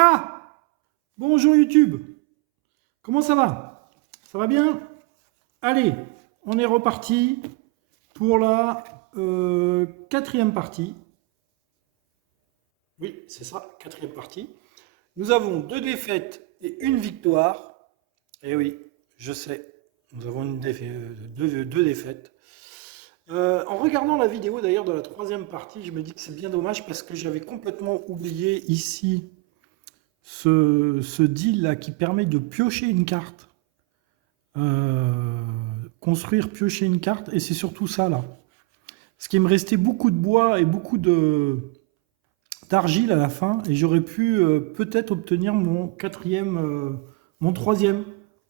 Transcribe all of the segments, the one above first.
Ah! Bonjour YouTube. Comment ça va? Ça va bien? Allez, on est reparti pour la quatrième partie. Oui, c'est ça, quatrième partie. Nous avons 2 défaites et une victoire. Eh oui, je sais, nous avons deux défaites. En regardant la vidéo d'ailleurs de la troisième partie, je me dis que c'est bien dommage parce que j'avais complètement oublié ici ce deal là qui permet de piocher une carte. Construire, piocher une carte, et c'est surtout ça là. Parce qu'il me restait beaucoup de bois et beaucoup d'argile à la fin, et j'aurais pu peut-être obtenir mon troisième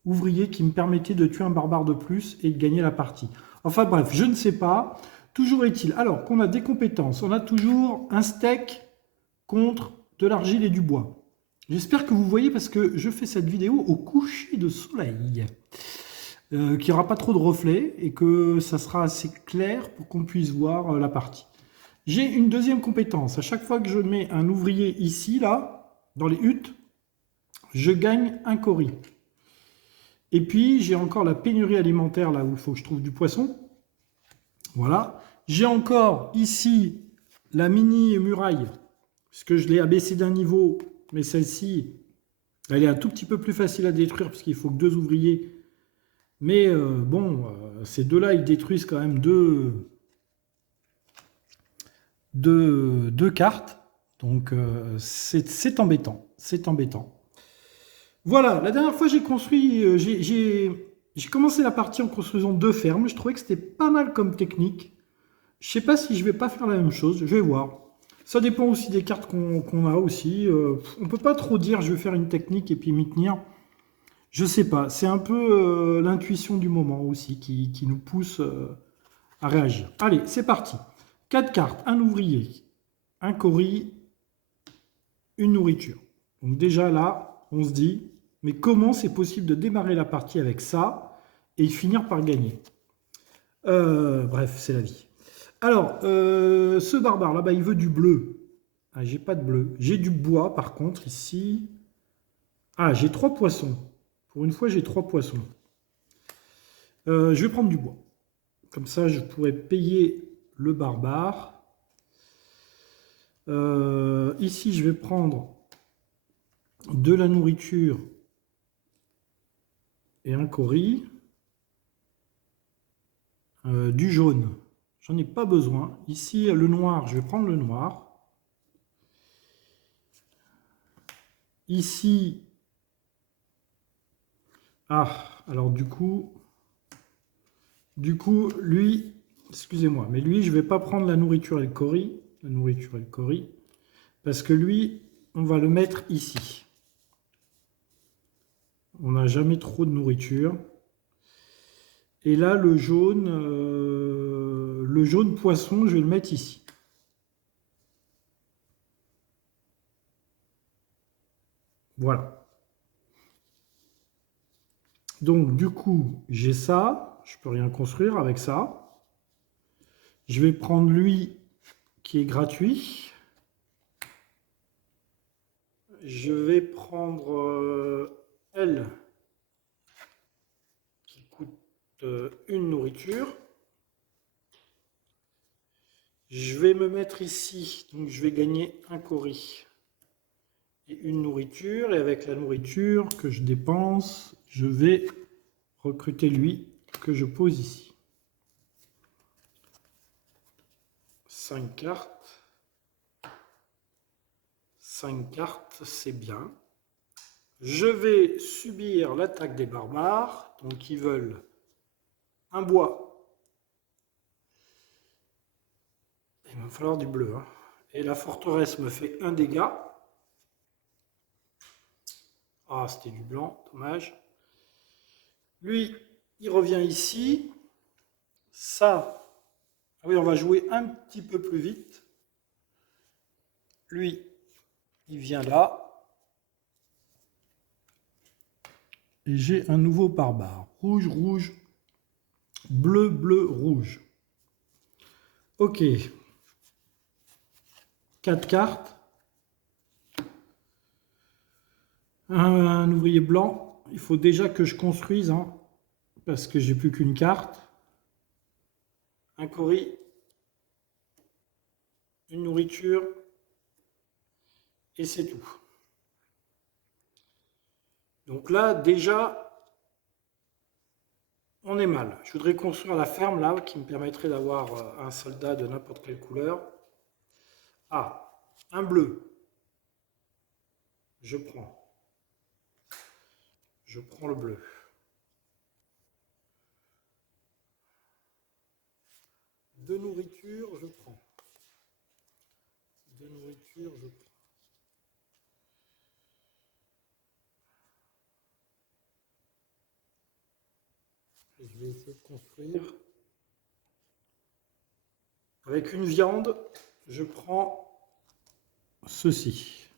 ouvrier qui me permettait de tuer un barbare de plus et de gagner la partie. Enfin bref, je ne sais pas. Toujours est-il, alors qu'on a des compétences, on a toujours un steak contre de l'argile et du bois. J'espère que vous voyez parce que je fais cette vidéo au coucher de soleil. Qu'il n'y aura pas trop de reflets et que ça sera assez clair pour qu'on puisse voir la partie. J'ai une deuxième compétence. À chaque fois que je mets un ouvrier ici, là, dans les huttes, je gagne un cori. Et puis, j'ai encore la pénurie alimentaire, là où il faut que je trouve du poisson. Voilà. J'ai encore ici la mini muraille, puisque je l'ai abaissée d'un niveau, mais celle-ci, elle est un tout petit peu plus facile à détruire, parce qu'il faut que 2 ouvriers. Mais bon, ces deux-là, ils détruisent quand même deux cartes. Donc c'est embêtant. C'est embêtant. Voilà, la dernière fois j'ai construit, j'ai commencé la partie en construisant 2 fermes. Je trouvais que c'était pas mal comme technique. Je sais pas si je vais pas faire la même chose, je vais voir. Ça dépend aussi des cartes qu'on a aussi. On peut pas trop dire je vais faire une technique et puis m'y tenir. Je sais pas, c'est un peu l'intuition du moment aussi qui nous pousse à réagir. Allez, c'est parti. 4 cartes, un ouvrier, un cori, une nourriture. Donc déjà là, on se dit, mais comment c'est possible de démarrer la partie avec ça et finir par gagner? Bref, c'est la vie. Alors, ce barbare là-bas, il veut du bleu. Ah, j'ai pas de bleu. J'ai du bois par contre ici. Ah, j'ai 3 poissons. Pour une fois, j'ai 3 poissons. Je vais prendre du bois. Comme ça, je pourrais payer le barbare. Ici, je vais prendre de la nourriture et un cori. Du jaune, j'en ai pas besoin. Ici, le noir, je vais prendre le noir. Ici, ah, alors du coup, lui, excusez-moi, mais lui, je vais pas prendre la nourriture et le cori, parce que lui, on va le mettre ici. On n'a jamais trop de nourriture. Et là, le jaune poisson, je vais le mettre ici. Voilà. Donc, du coup, j'ai ça. Je peux rien construire avec ça. Je vais prendre lui qui est gratuit. Je vais prendre elle qui coûte une nourriture. Je vais me mettre ici, donc je vais gagner un cori et une nourriture. Et avec la nourriture que je dépense, je vais recruter lui que je pose ici. 5 cartes. 5 cartes, c'est bien. Je vais subir l'attaque des barbares, donc ils veulent un bois. Il va falloir du bleu. Hein. Et la forteresse me fait un dégât. Ah, c'était du blanc, dommage. Lui, il revient ici. Ça, ah oui, on va jouer un petit peu plus vite. Lui, il vient là. Et j'ai un nouveau barbare. Rouge, rouge, bleu, bleu, rouge. Ok. 4 cartes. Un ouvrier blanc, il faut déjà que je construise, hein, parce que j'ai plus qu'une carte. Un cori, une nourriture, et c'est tout. Donc là, déjà, on est mal. Je voudrais construire la ferme, là, qui me permettrait d'avoir un soldat de n'importe quelle couleur. Ah, un bleu. Je prends. Je prends le bleu. De nourriture, je prends. De nourriture, je prends. Et je vais essayer de construire. Avec une viande, je prends ceci.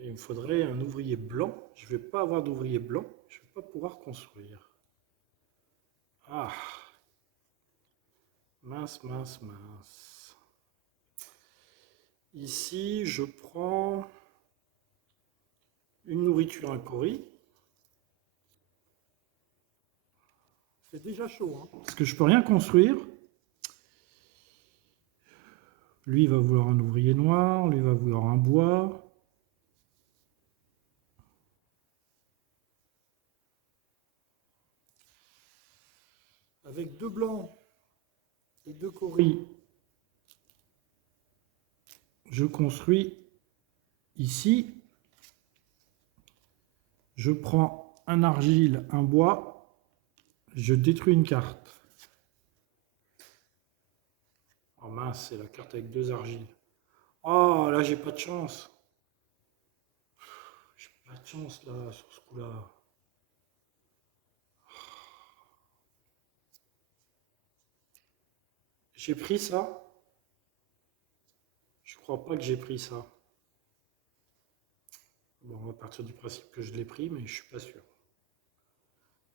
Et il me faudrait un ouvrier blanc. Je ne vais pas avoir d'ouvrier blanc. Je ne vais pas pouvoir construire. Ah, mince, mince, mince. Ici, je prends une nourriture incorie. C'est déjà chaud, hein, parce que je peux rien construire. Lui, il va vouloir un ouvrier noir. Lui, il va vouloir un bois. Avec deux blancs et deux coris, je construis ici. Je prends un argile, un bois. Je détruis une carte. Oh mince, c'est la carte avec deux argiles. Oh, là, j'ai pas de chance. J'ai pas de chance, là, sur ce coup-là. J'ai pris ça. Je crois pas que j'ai pris ça. Bon, on va partir du principe que je l'ai pris, mais je suis pas sûr.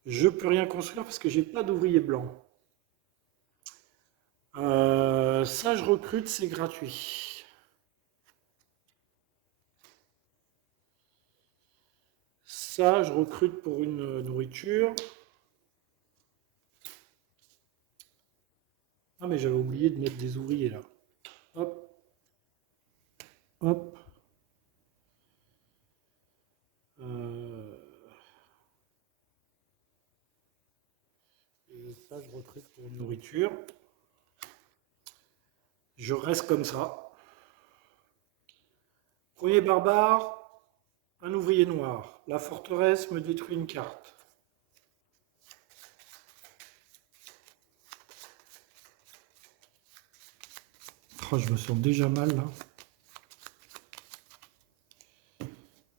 Je peux rien construire parce que j'ai pas d'ouvrier blanc. Ça, je recrute, c'est gratuit. Ça, je recrute pour une nourriture. Ah, mais j'avais oublié de mettre des ouvriers là. Hop, hop. Euh, Et ça, je recrute pour une nourriture. Je reste comme ça. Premier barbare, un ouvrier noir. La forteresse me détruit une carte. Oh, je me sens déjà mal là.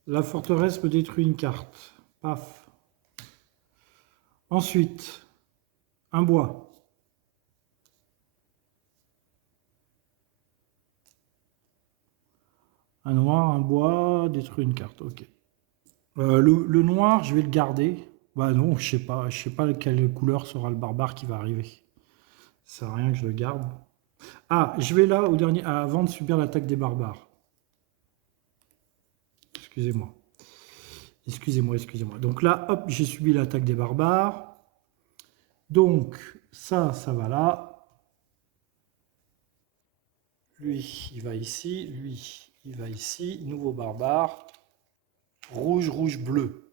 La forteresse me détruit une carte. Paf. Ensuite, un bois. Un noir, un bois, détruit une carte. Ok. Le noir, je vais le garder. Bah non, je sais pas. Je sais pas quelle couleur sera le barbare qui va arriver. Ça sert à rien que je le garde. Ah, je vais là au dernier, avant de subir l'attaque des barbares. Excusez-moi. Excusez-moi, excusez-moi. Donc là, hop, j'ai subi l'attaque des barbares. Donc, ça va là. Lui, il va ici. Lui, il va ici. Nouveau barbare. Rouge, rouge, bleu.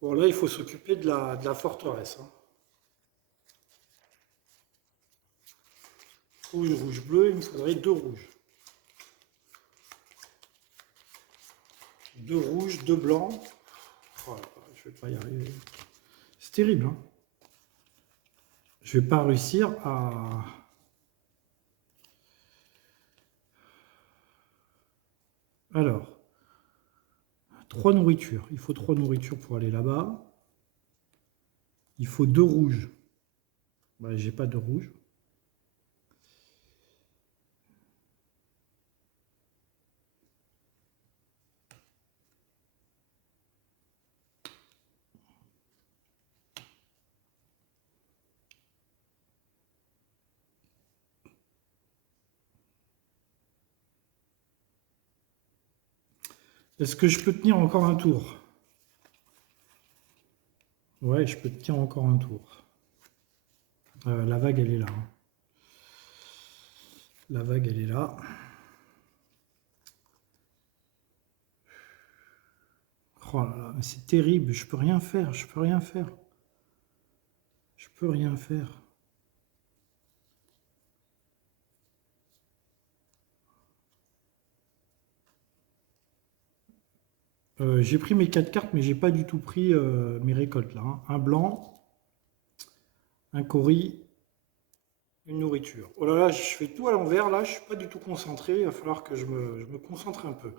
Bon, là, il faut s'occuper de la forteresse, hein. Rouge, rouge, bleu, il me faudrait deux rouges. Deux rouges, deux blancs. Oh, je vais pas y arriver. C'est terrible, hein. Je vais pas réussir à... Alors, trois nourritures. Il faut trois nourritures pour aller là-bas. Il faut deux rouges. Bah, j'ai pas de rouge. Est-ce que je peux tenir encore un tour? Ouais, je peux tenir encore un tour. La vague, elle est là, hein. La vague, elle est là. Oh là là, mais c'est terrible, je peux rien faire, je peux rien faire. Je peux rien faire. J'ai pris mes 4 cartes, mais j'ai pas du tout pris mes récoltes là, hein. Un blanc, un cori, une nourriture. Oh là là, je fais tout à l'envers là, je suis pas du tout concentré, il va falloir que je me concentre un peu.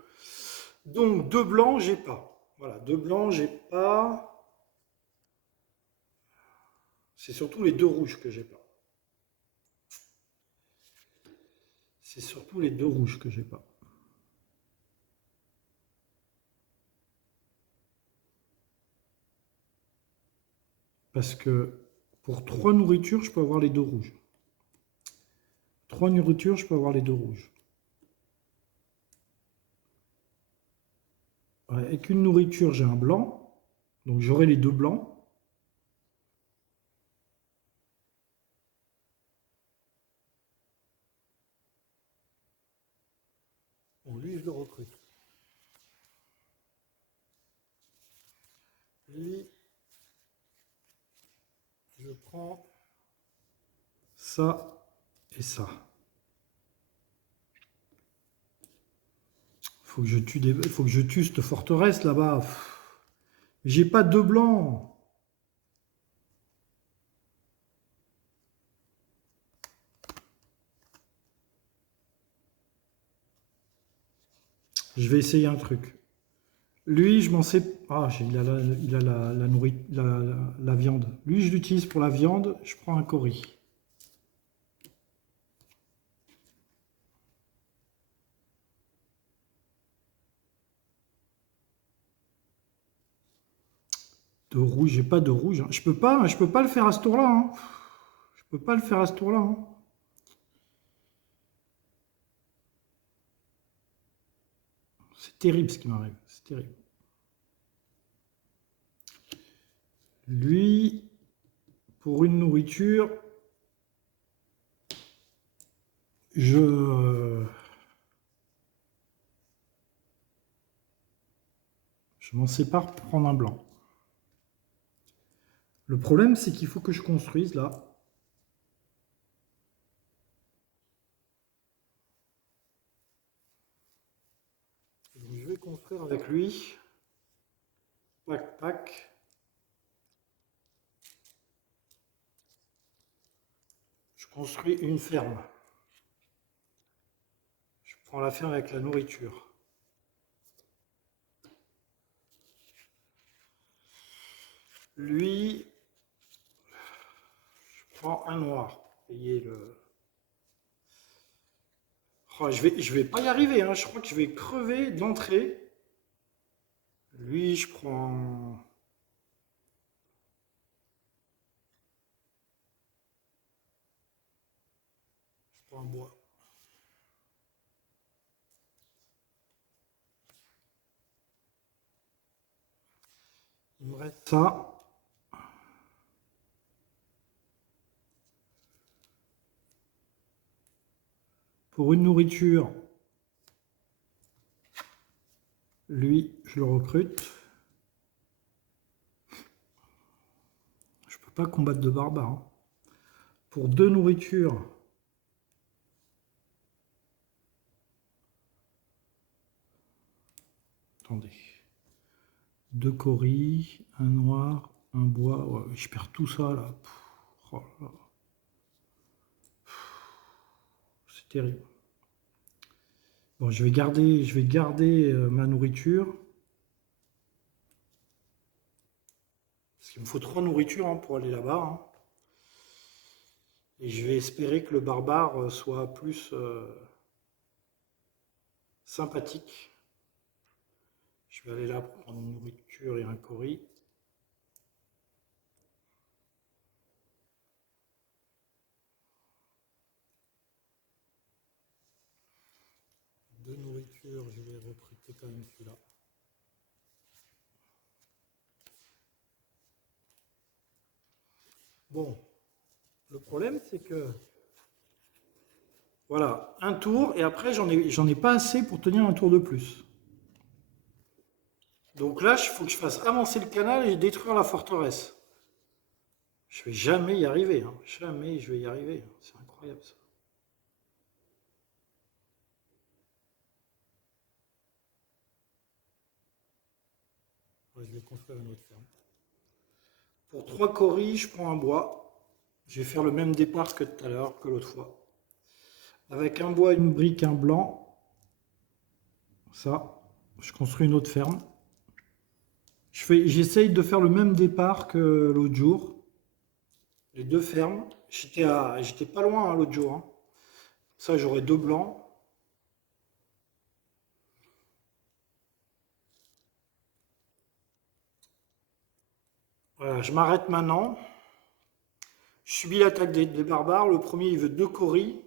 Donc deux blancs, j'ai pas. Voilà, deux blancs, j'ai pas. C'est surtout les deux rouges que j'ai pas. C'est surtout les deux rouges que j'ai pas. Parce que pour trois nourritures, je peux avoir les deux rouges. Trois nourritures, je peux avoir les deux rouges. Ouais, avec une nourriture, j'ai un blanc. Donc j'aurai les deux blancs. Bon, lui, je le recrute. Lui, je prends ça et ça. Faut que je tue cette forteresse là-bas. J'ai pas deux blancs. Je vais essayer un truc. Lui, je m'en sais. Ah, il a la viande. Lui, je l'utilise pour la viande. Je prends un cori. De rouge, j'ai pas de rouge, hein. Je peux pas le faire à ce tour-là, hein. Je peux pas le faire à ce tour-là, hein. C'est terrible ce qui m'arrive. C'est terrible. Lui, pour une nourriture, je je m'en sépare pour prendre un blanc. Le problème, c'est qu'il faut que je construise là. Donc, je vais construire avec lui. Tac, tac. Je construis une ferme. Je prends la ferme avec la nourriture. Lui, je prends un noir. Payer le. Oh, je vais pas y arriver, hein. Je crois que je vais crever d'entrée. Lui, je prends un bois. Il me reste ça. Pour une nourriture, lui, je le recrute. Je peux pas combattre de barbares, hein. Pour deux nourritures, attendez. Deux coris, un noir, un bois. Ouais, je perds tout ça là. Oh là là. C'est terrible. Bon, je vais garder ma nourriture. Parce qu'il me faut trois nourritures, hein, pour aller là-bas, hein. Et je vais espérer que le barbare soit plus sympathique. Je vais aller là pour prendre une nourriture et un cori. Deux nourritures, je vais recruter quand même celui-là. Bon, le problème c'est que, voilà, un tour, et après j'en ai pas assez pour tenir un tour de plus. Donc là, il faut que je fasse avancer le canal et détruire la forteresse. Je vais jamais y arriver, hein. Jamais je vais y arriver. C'est incroyable ça. Ouais, je vais construire une autre ferme. Pour 3 coris, je prends un bois. Je vais faire le même départ que tout à l'heure, que l'autre fois. Avec un bois, une brique, un blanc. Ça, je construis une autre ferme. J'essaye de faire le même départ que l'autre jour. Les deux fermes. J'étais pas loin hein, l'autre jour, hein. Ça, j'aurai 2 blancs. Voilà, je m'arrête maintenant. Je subis l'attaque des barbares. Le premier, il veut 2 coris.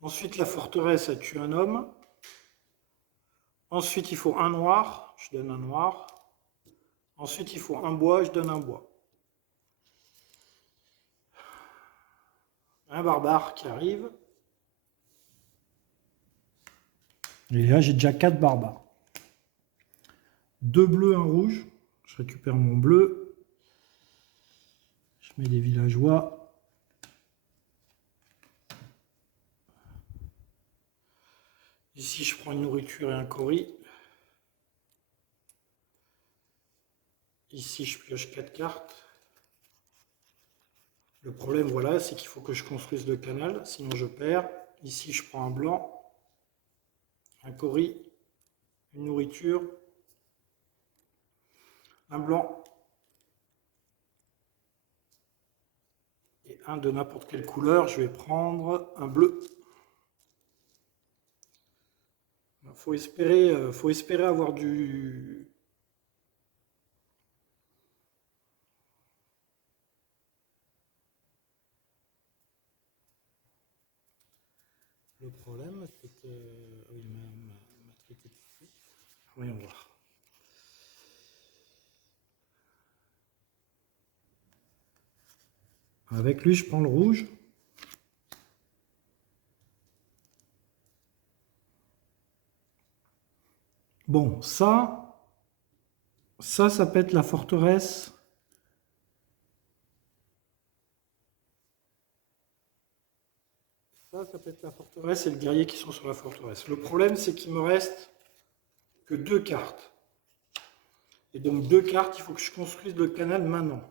Ensuite, la forteresse a tué un homme. Ensuite, il faut un noir. Je donne un noir. Ensuite, il faut un bois. Je donne un bois. Un barbare qui arrive. Et là, j'ai déjà 4 barbares. 2 bleus, un rouge. Je récupère mon bleu. Je mets des villageois. Ici, je prends une nourriture et un cori. Ici, je pioche 4 cartes. Le problème, voilà, c'est qu'il faut que je construise le canal, sinon je perds. Ici, je prends un blanc, un cori, une nourriture, un blanc et un de n'importe quelle couleur. Je vais prendre un bleu. Faut espérer avoir du... Le problème, c'est que... Oui, ma truc est ici. Voyons voir. Avec lui, je prends le rouge. Bon, ça peut être la forteresse. Ça peut être la forteresse et le guerrier qui sont sur la forteresse. Le problème, c'est qu'il me reste que 2 cartes. Et donc 2 cartes, il faut que je construise le canal maintenant.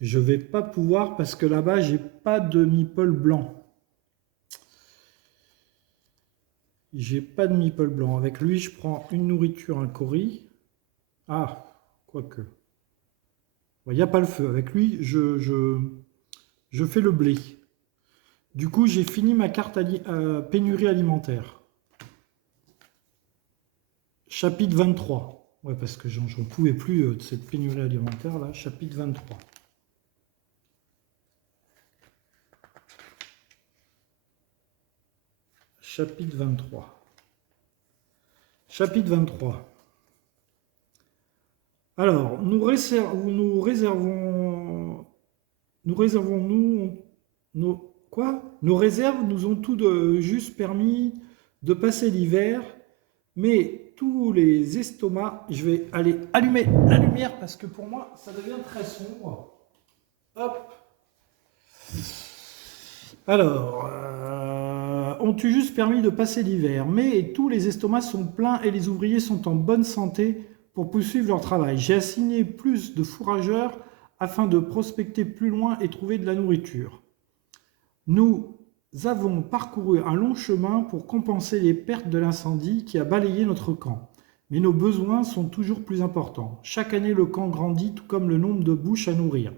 Je vais pas pouvoir parce que là-bas, j'ai pas de meeple blanc. J'ai pas de meeple blanc. Avec lui, je prends une nourriture, un cori. Ah, quoique. Il n'y a pas le feu. Avec lui, je fais le blé. Du coup, j'ai fini ma carte pénurie alimentaire. Chapitre 23. Ouais, parce que j'en pouvais plus de cette pénurie alimentaire là. Chapitre 23. Chapitre 23. Chapitre 23. Alors, nous réservons nos réserves nous ont tout de juste permis de passer l'hiver, mais tous les estomacs, je vais aller allumer la lumière parce que pour moi, ça devient très sombre. Hop. Alors, ont tout juste permis de passer l'hiver, mais tous les estomacs sont pleins et les ouvriers sont en bonne santé pour poursuivre leur travail. J'ai assigné plus de fourrageurs afin de prospecter plus loin et trouver de la nourriture. Nous avons parcouru un long chemin pour compenser les pertes de l'incendie qui a balayé notre camp. Mais nos besoins sont toujours plus importants. Chaque année, le camp grandit, tout comme le nombre de bouches à nourrir.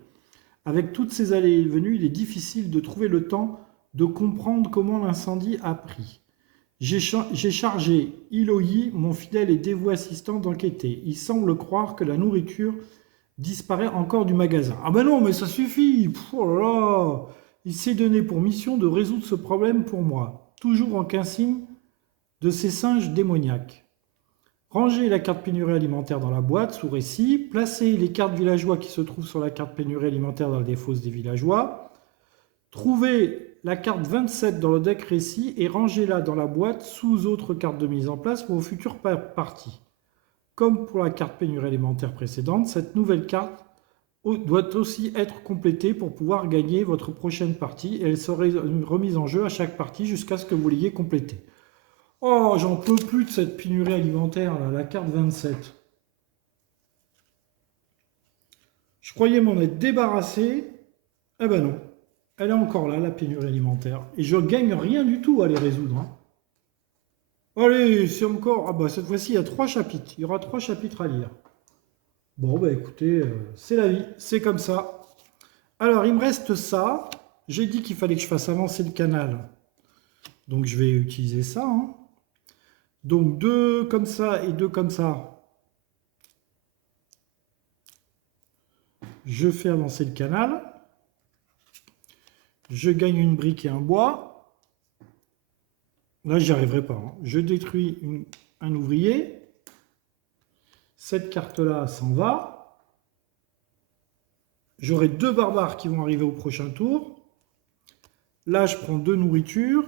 Avec toutes ces allées et venues, il est difficile de trouver le temps de comprendre comment l'incendie a pris. J'ai chargé Iloyi, mon fidèle et dévoué assistant, d'enquêter. Il semble croire que la nourriture disparaît encore du magasin. Ah ben non, mais ça suffit. Oh là là. Il s'est donné pour mission de résoudre ce problème pour moi, toujours en consigne de ces singes démoniaques. Rangez la carte pénurie alimentaire dans la boîte sous récit. Placez les cartes villageois qui se trouvent sur la carte pénurie alimentaire dans le défausse des villageois. Trouvez la carte 27 dans le deck récit et rangez-la dans la boîte sous autres cartes de mise en place pour vos futures parties. Comme pour la carte pénurie alimentaire précédente, cette nouvelle carte doit aussi être complétée pour pouvoir gagner votre prochaine partie et elle sera remise en jeu à chaque partie jusqu'à ce que vous l'ayez complétée. Oh, j'en peux plus de cette pénurie alimentaire, là, la carte 27. Je croyais m'en être débarrassé. Eh ben non. Elle est encore là, la pénurie alimentaire. Et je gagne rien du tout à les résoudre. Hein. Allez, c'est encore... Ah bah cette fois-ci, il y a 3 chapitres. Il y aura 3 chapitres à lire. Bon, bah écoutez, c'est la vie. C'est comme ça. Alors, il me reste ça. J'ai dit qu'il fallait que je fasse avancer le canal. Donc, je vais utiliser ça. Hein. Donc 2 comme ça et 2 comme ça. Je fais avancer le canal. Je gagne une brique et un bois. Là, j'y arriverai pas. Hein. Je détruis un ouvrier. Cette carte-là s'en va. J'aurai 2 barbares qui vont arriver au prochain tour. Là, je prends 2 nourritures.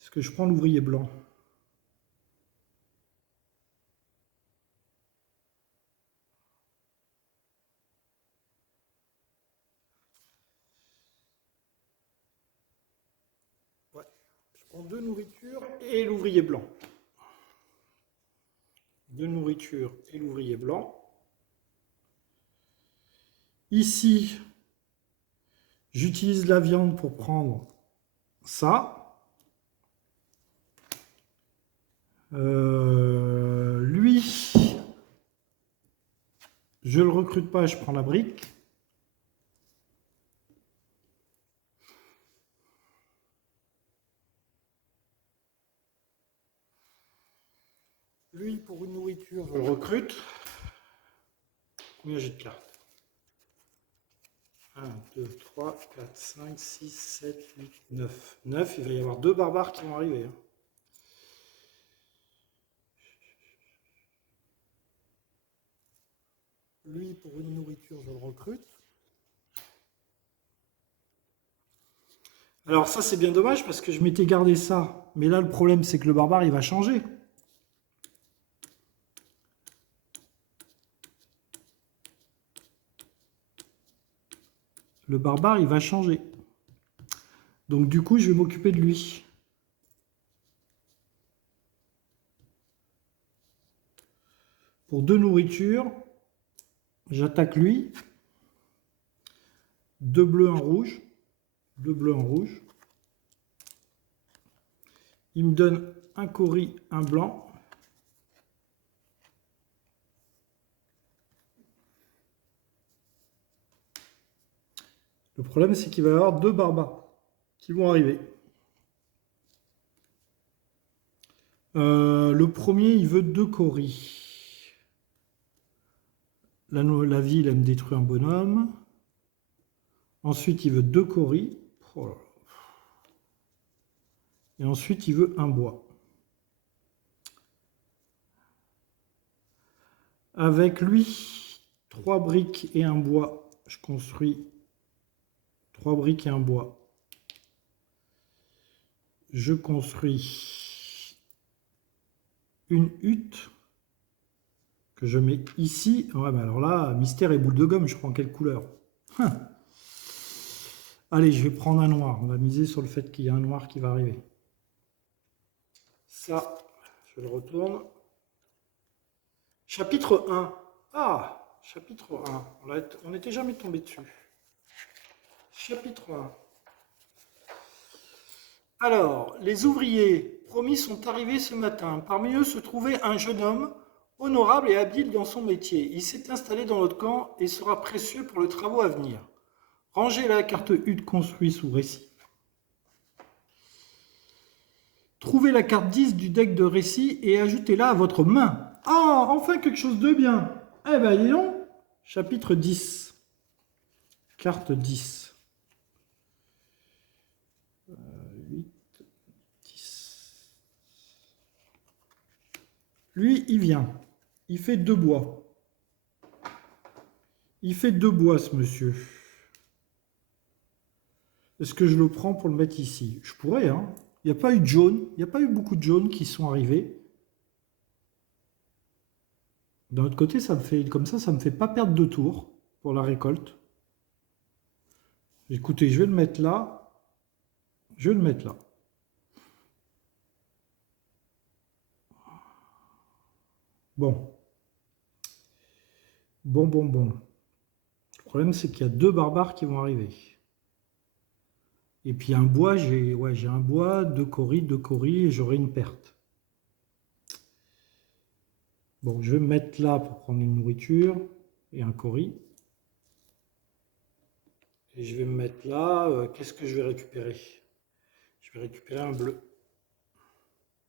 Est-ce que je prends l'ouvrier blanc? Ouais. Je prends 2 nourritures et l'ouvrier blanc. 2 nourritures et l'ouvrier blanc. Ici, j'utilise la viande pour prendre ça. Lui, je le recrute pas, je prends la brique. Lui, pour une nourriture, je le recrute. Combien j'ai de cartes? 1, 2, 3, 4, 5, 6, 7, 8, 9. 9, il va y avoir 2 barbares qui vont arriver. Hein. Lui, pour une nourriture, je le recrute. Alors ça, c'est bien dommage parce que je m'étais gardé ça. Mais là, le problème, c'est que le barbare, il va changer. Le barbare, il va changer. Donc du coup, je vais m'occuper de lui. Pour 2 nourritures, j'attaque lui. 2 bleus, un rouge. 2 bleus, un rouge. Il me donne un cori, un blanc. Le problème, c'est qu'il va y avoir 2 barbares qui vont arriver. Le premier, il veut 2 coris. La ville, elle me détruit un bonhomme. Ensuite, il veut 2 coris. Oh là là. Et ensuite, il veut un bois. Avec lui, 3 briques et un bois, je construis 3 briques et un bois. Je construis une hutte que je mets ici. Ouais, mais alors là, mystère et boule de gomme, je prends quelle couleur? Allez, je vais prendre un noir. On va miser sur le fait qu'il y a un noir qui va arriver. Ça, je le retourne. Chapitre 1. Ah, chapitre 1. On n'était jamais tombé dessus. Chapitre 1. Alors, les ouvriers promis sont arrivés ce matin. Parmi eux se trouvait un jeune homme, honorable et habile dans son métier. Il s'est installé dans notre camp et sera précieux pour les travaux à venir. Rangez la carte hutte construit sous récit. Trouvez la carte 10 du deck de récit et ajoutez-la à votre main. Ah, enfin quelque chose de bien. Eh ben, dis donc. Chapitre 10. Carte 10. 8, 10. Lui, il vient. Il fait 2 bois. Il fait 2 bois, ce monsieur. Est-ce que je le prends pour le mettre ici? Je pourrais, hein. Il n'y a pas eu de jaune. Il n'y a pas eu beaucoup de jaunes qui sont arrivés. D'un autre côté, ça me fait, comme ça me fait pas perdre de tours pour la récolte. Écoutez, je vais le mettre là. Je vais le mettre là. Bon. Bon. Le problème, c'est qu'il y a 2 barbares qui vont arriver. Et puis un bois, j'ai un bois, 2 coris, et j'aurai une perte. Bon, je vais me mettre là pour prendre une nourriture et un cori. Et je vais me mettre là. Qu'est-ce que je vais récupérer? Je vais récupérer un bleu.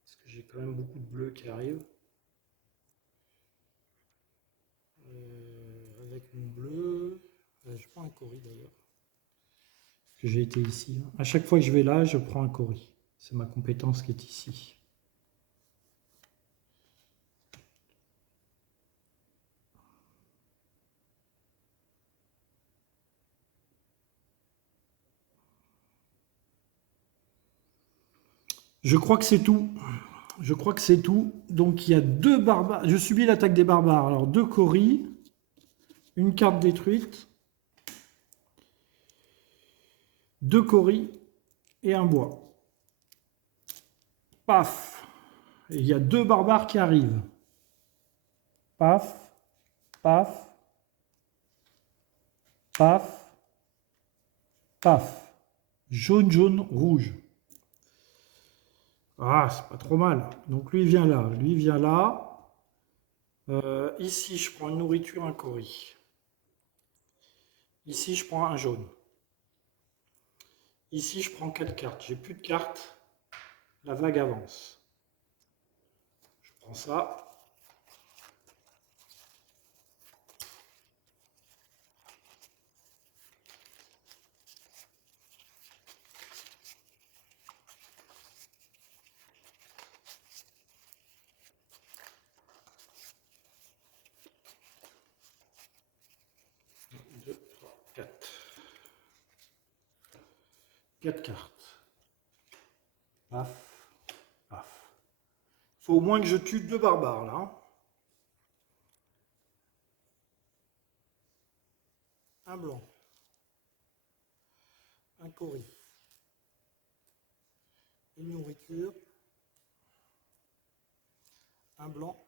Parce que j'ai quand même beaucoup de bleus qui arrivent. Avec mon bleu. Je prends un cori d'ailleurs. Parce que j'ai été ici. À chaque fois que je vais là, je prends un cori. C'est ma compétence qui est ici. Je crois que c'est tout. Je crois que c'est tout. Donc il y a 2 barbares. Je subis l'attaque des barbares. Alors 2 coris. Une carte détruite. 2 coris et un bois. Paf. Et il y a 2 barbares qui arrivent. Paf. Paf. Paf. Paf. Jaune, jaune, rouge. Ah, c'est pas trop mal. Donc lui, il vient là. Lui, il vient là. Ici, je prends une nourriture, un cori. Ici, je prends un jaune. Ici, je prends 4 cartes. J'ai plus de cartes. La vague avance. Je prends ça. Deux, trois, 4. 4 cartes. Paf. Paf. Il faut au moins que je tue 2 barbares là. Un blanc. Un cori. Une nourriture. Un blanc.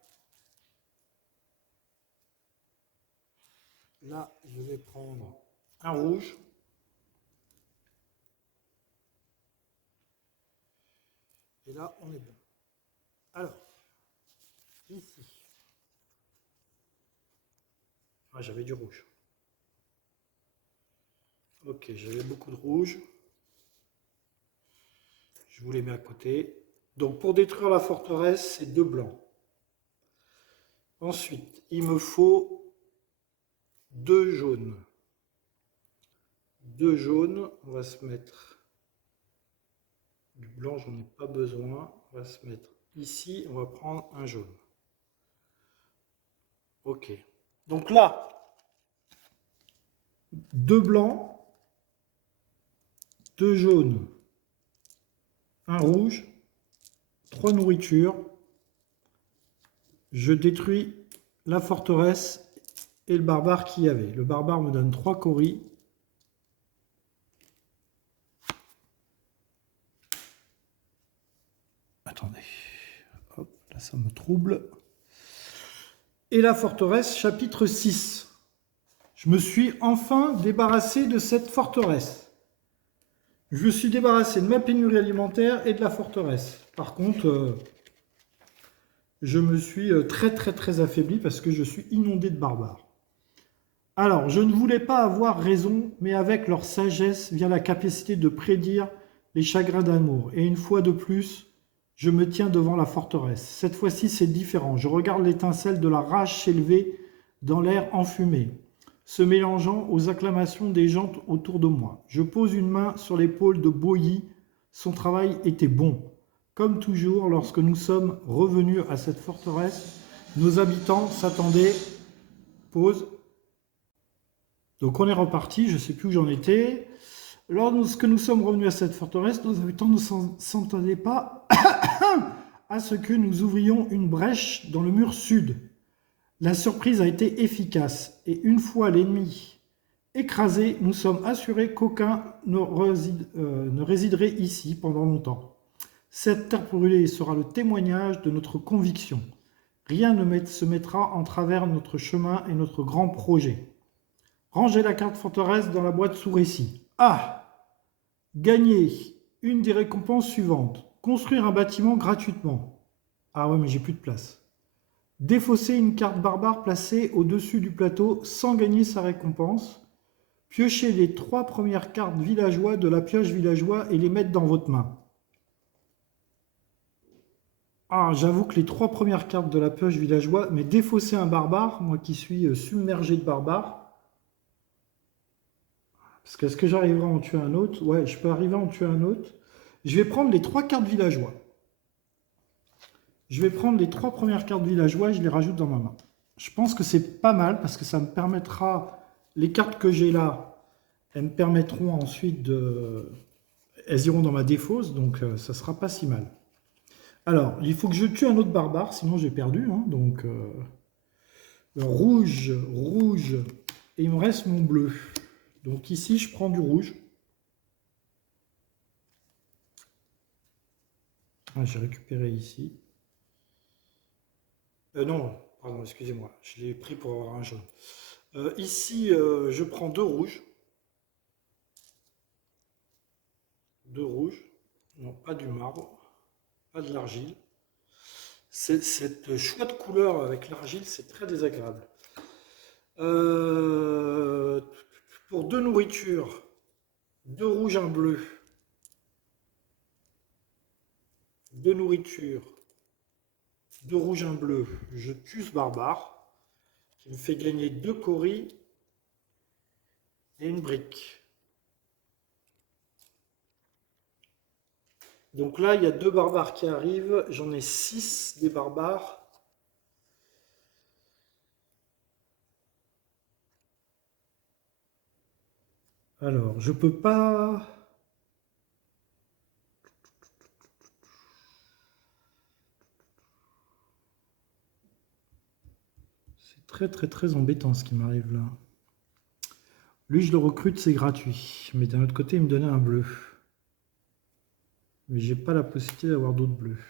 Là, je vais prendre un rouge. Et là, on est bon. Alors, ici. Ah, j'avais du rouge. Ok, j'avais beaucoup de rouge. Je vous les mets à côté. Donc, pour détruire la forteresse, c'est 2 blancs. Ensuite, il me faut 2 jaunes. 2 jaunes, on va se mettre du blanc, j'en ai pas besoin. On va se mettre ici, on va prendre un jaune. Ok. Donc là, 2 blancs, 2 jaunes, un rouge, 3 nourritures. Je détruis la forteresse et le barbare qu'il y avait. Le barbare me donne 3 coris. Attendez. Hop, là ça me trouble. Et la forteresse, chapitre 6. Je me suis enfin débarrassé de cette forteresse. Je me suis débarrassé de ma pénurie alimentaire et de la forteresse. Par contre, je me suis très affaibli parce que je suis inondé de barbares. Alors, je ne voulais pas avoir raison, mais avec leur sagesse vient la capacité de prédire les chagrins d'amour. Et une fois de plus, je me tiens devant la forteresse. Cette fois-ci, c'est différent. Je regarde l'étincelle de la rage s'élever dans l'air enfumé, se mélangeant aux acclamations des gens autour de moi. Je pose une main sur l'épaule de Boyi. Son travail était bon. comme toujours, lorsque nous sommes revenus à cette forteresse, nos habitants s'attendaient. Pause. Donc on est reparti, je ne sais plus où j'en étais. Lorsque nous sommes revenus à cette forteresse, nos habitants ne s'entendaient pas à ce que nous ouvrions une brèche dans le mur sud. La surprise a été efficace, et une fois l'ennemi écrasé, nous sommes assurés qu'aucun ne résiderait ici pendant longtemps. Cette terre brûlée sera le témoignage de notre conviction. Rien ne se mettra en travers notre chemin et notre grand projet. Rangez la carte forteresse dans la boîte sous récit. Ah! Gagner une des récompenses suivantes. Construire un bâtiment gratuitement. Ah ouais, mais j'ai plus de place. Défausser une carte barbare placée au-dessus du plateau sans gagner sa récompense. Piochez les 3 premières cartes villageois de la pioche villageois et les mettre dans votre main. Ah, j'avoue que les 3 premières cartes de la pioche villageois, mais défausser un barbare, moi qui suis submergé de barbares. Parce que est-ce que j'arriverai à en tuer un autre? Ouais, je peux arriver à en tuer un autre. Je vais prendre les 3 cartes villageois. Je vais prendre les 3 premières cartes villageois et je les rajoute dans ma main. Je pense que c'est pas mal parce que ça me permettra, les cartes que j'ai là, elles me permettront ensuite de... Elles iront dans ma défausse, donc ça sera pas si mal. Alors, il faut que je tue un autre barbare, sinon j'ai perdu. Hein, donc, rouge, rouge, et il me reste mon bleu. Donc ici, je prends du rouge. Ah, j'ai récupéré ici. Non, pardon, excusez-moi, je l'ai pris pour avoir un jaune. Ici, je prends 2 rouges. 2 rouges. Non, pas du marbre, pas de l'argile. Cette choix de couleur avec l'argile, c'est très désagréable. Pour 2 nourritures, 2 rouges, un bleu. 2 nourritures, 2 rouges, un bleu. Je tue ce barbare qui me fait gagner 2 coris et une brique. Donc là, il y a 2 barbares qui arrivent. J'en ai 6 des barbares. Alors, je peux pas... C'est très très très embêtant ce qui m'arrive là. Lui, je le recrute, c'est gratuit. Mais d'un autre côté, il me donnait un bleu. Mais j'ai pas la possibilité d'avoir d'autres bleus.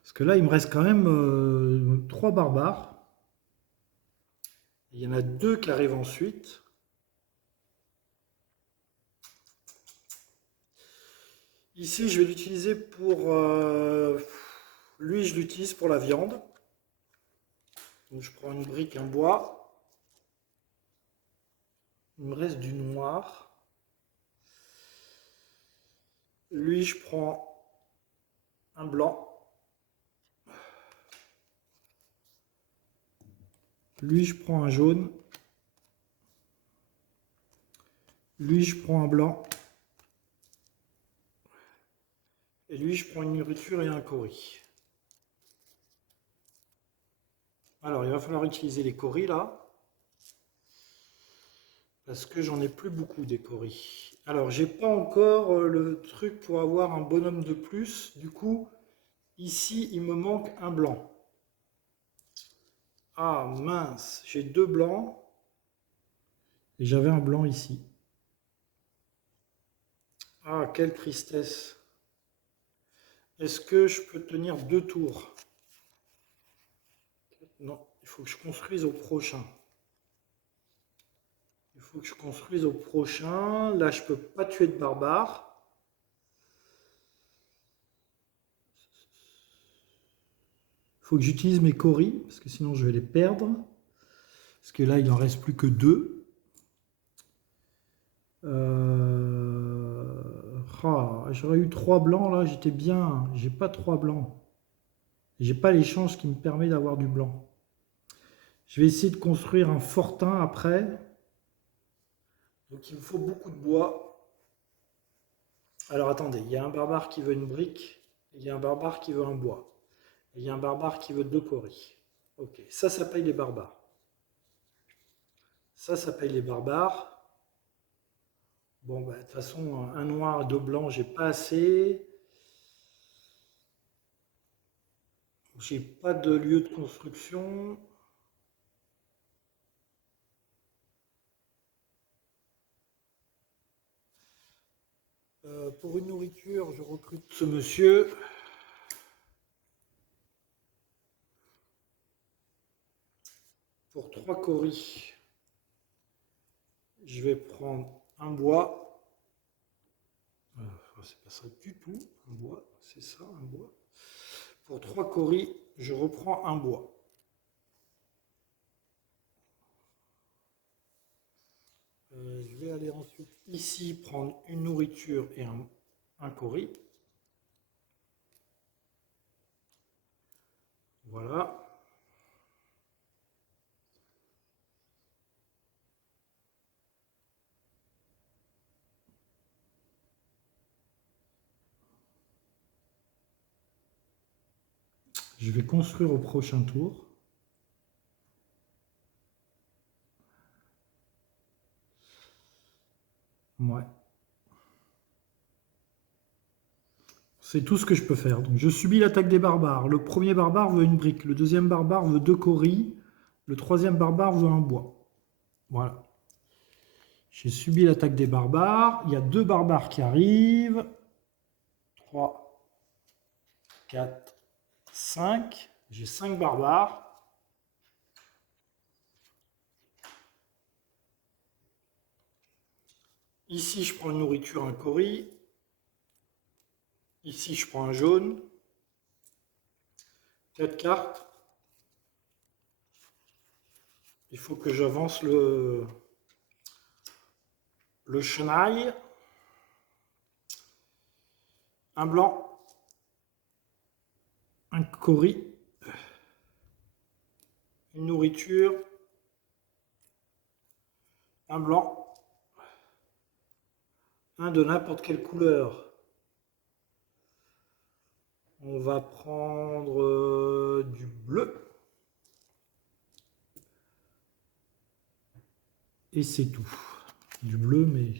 Parce que là, il me reste quand même 3 barbares. Il y en a 2 qui arrivent ensuite. Ici, je vais l'utiliser pour... lui, je l'utilise pour la viande. Donc, je prends une brique, un bois. Il me reste du noir. Lui, je prends un blanc. Lui, je prends un jaune. Lui, je prends un blanc. Et lui, je prends une nourriture et un coris. Alors, il va falloir utiliser les coris là. Parce que j'en ai plus beaucoup des coris. Alors, j'ai pas encore le truc pour avoir un bonhomme de plus. Du coup, ici, il me manque un blanc. Ah mince, j'ai 2 blancs. Et j'avais un blanc ici. Ah, quelle tristesse. Est-ce que je peux tenir 2 tours? Non, il faut que je construise au prochain. Il faut que je construise au prochain. Là, je peux pas tuer de barbares. Il faut que j'utilise mes coris, parce que sinon je vais les perdre. Parce que là, il n'en reste plus que 2. J'aurais eu 3 blancs là, j'étais bien. J'ai pas 3 blancs. J'ai pas l'échange qui me permet d'avoir du blanc. Je vais essayer de construire un fortin après. Donc il me faut beaucoup de bois. Alors attendez, il y a un barbare qui veut une brique, il y a un barbare qui veut un bois, et il y a un barbare qui veut 2 coris. Ok, ça paye les barbares. Ça paye les barbares. Bon, bah, de toute façon, un noir et 2 blancs, j'ai pas assez. J'ai pas de lieu de construction. Pour une nourriture, je recrute ce monsieur. Pour 3 coris, je vais prendre un bois. C'est pas ça du tout, un bois, c'est ça, un bois. Pour 3 coris, je reprends un bois. Je vais aller ensuite ici prendre une nourriture et un cori. Voilà. Je vais construire au prochain tour. Ouais. C'est tout ce que je peux faire. Donc je subis l'attaque des barbares. Le premier barbare veut une brique. Le deuxième barbare veut 2 coris. Le troisième barbare veut un bois. Voilà. J'ai subi l'attaque des barbares. Il y a 2 barbares qui arrivent. 3, 4, 5. J'ai 5 barbares. Ici, je prends une nourriture, un cori. Ici, je prends un jaune. 4 cartes. Il faut que j'avance le chenail. Un blanc. Un cori. Une nourriture. Un blanc. Un de n'importe quelle couleur. On va prendre du bleu. Et c'est tout. Du bleu, mais...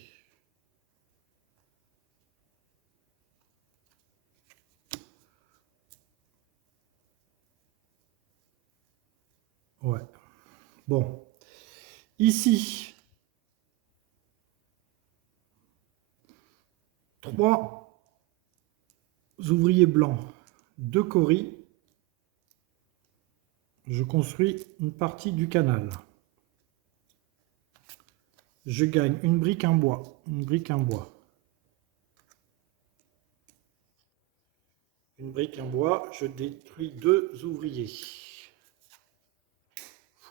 Ouais. Bon. Ici, 3 ouvriers blancs, 2 coris. Je construis une partie du canal. Je gagne une brique, un bois. Une brique, un bois. Une brique, un bois. Je détruis 2 ouvriers.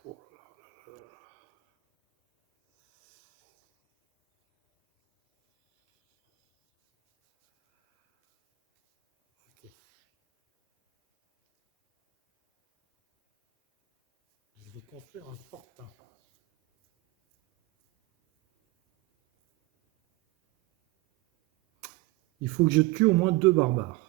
Oh là là. Ok. Je vais construire un fortin. Il faut que je tue au moins 2 barbares.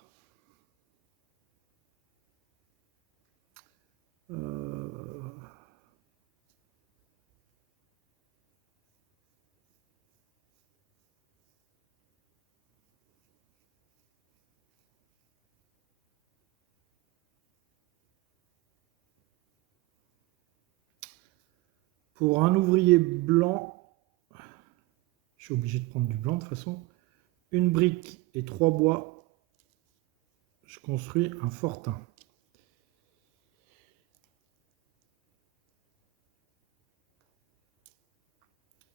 Pour un ouvrier blanc, je suis obligé de prendre du blanc de toute façon. Une brique et 3 bois. Je construis un fortin.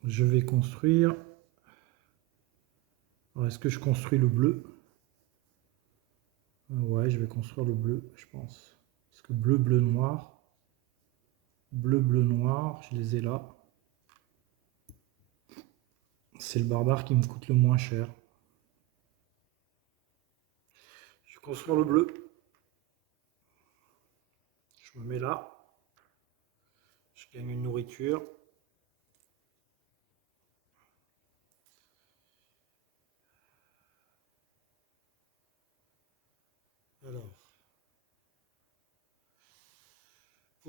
Je vais construire... Est-ce que je construis le bleu? Ouais, je vais construire le bleu, je pense. Parce que bleu, bleu, noir. Bleu, bleu, noir, je les ai là. C'est le barbare qui me coûte le moins cher. Je vais construire le bleu. Je me mets là. Je gagne une nourriture.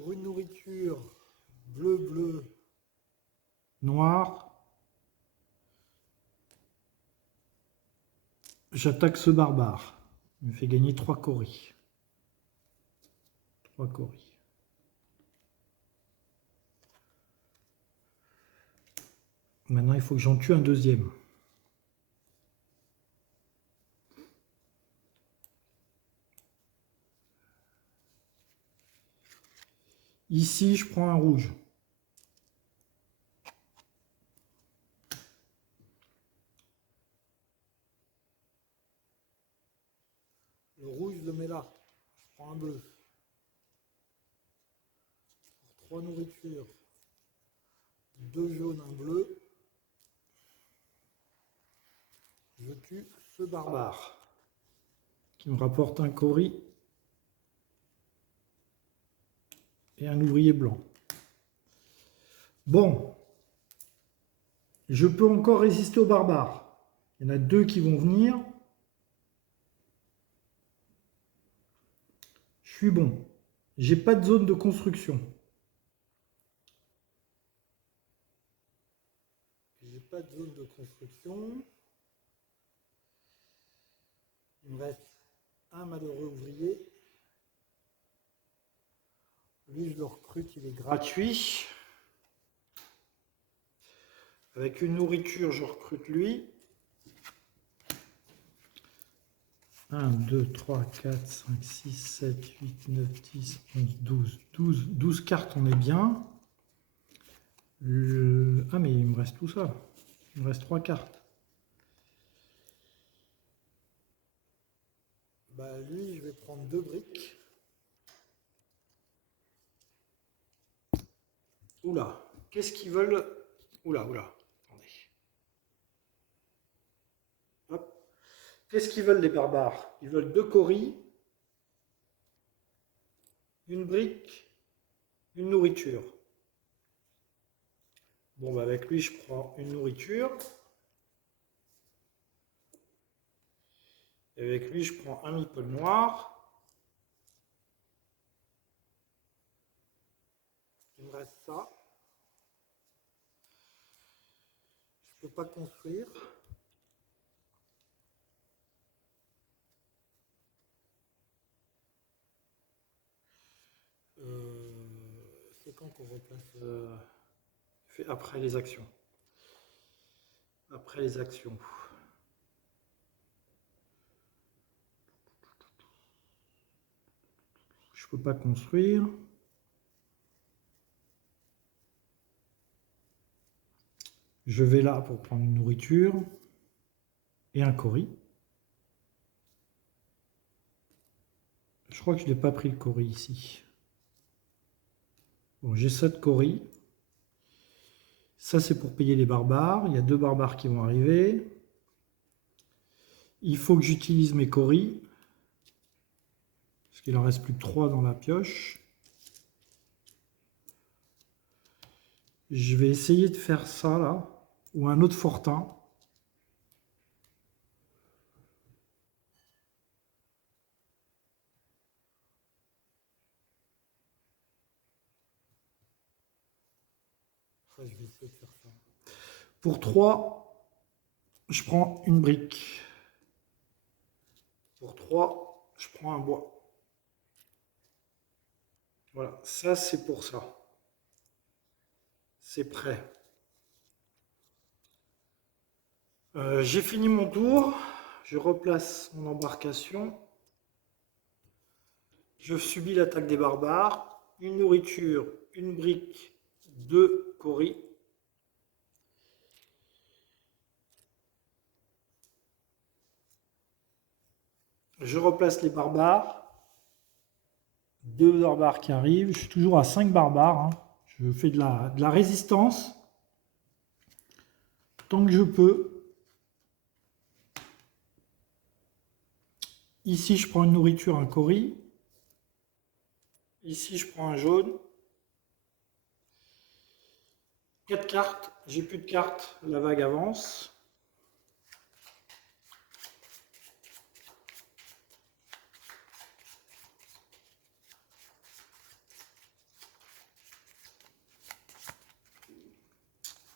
pour une nourriture bleu, bleu, noir, j'attaque ce barbare. Il me fait gagner 3 coris. 3 coris. Maintenant, il faut que j'en tue un deuxième. Ici, je prends un rouge. Le rouge, je le mets là. Je prends un bleu. Pour 3 nourritures. 2 jaunes, un bleu. Je tue ce barbare. Qui me rapporte un cori. Et un ouvrier blanc. Bon. Je peux encore résister aux barbares. Il y en a 2 qui vont venir. Je suis bon. J'ai pas de zone de construction. J'ai pas de zone de construction. Il me reste un malheureux ouvrier. Lui, je le recrute, il est gratuit. Avec une nourriture, je recrute lui. 1, 2, 3, 4, 5, 6, 7, 8, 9, 10, 11, 12. 12 cartes, on est bien. Ah, mais il me reste tout ça. Il me reste 3 cartes. Bah, lui, je vais prendre 2 briques. Oula, qu'est-ce qu'ils veulent? Oula, attendez. Hop. Qu'est-ce qu'ils veulent les barbares? Ils veulent 2 coris, une brique, une nourriture. Bon, bah avec lui, je prends une nourriture. Et avec lui, je prends un meeple noir. Il me reste ça. Je ne peux pas construire. C'est quand qu'on replace fait après les actions. Après les actions. Je peux pas construire. Je vais là pour prendre une nourriture et un cori. Je crois que je n'ai pas pris le cori ici. Bon, j'ai 7 coris. Ça, c'est pour payer les barbares. Il y a 2 barbares qui vont arriver. Il faut que j'utilise mes coris. Parce qu'il en reste plus que 3 dans la pioche. Je vais essayer de faire ça, là. Ou un autre fortin. Je vais essayer de faire ça. Pour 3, je prends une brique. Pour 3, je prends un bois. Voilà, ça c'est pour ça. C'est prêt. J'ai fini mon tour. Je replace mon embarcation. Je subis l'attaque des barbares. Une nourriture, une brique, 2 coris. Je replace les barbares. 2 barbares qui arrivent. Je suis toujours à 5 barbares. Hein. Je fais de la résistance. Tant que je peux. Ici, je prends une nourriture, un cori. Ici, je prends un jaune. 4 cartes. J'ai plus de cartes. La vague avance.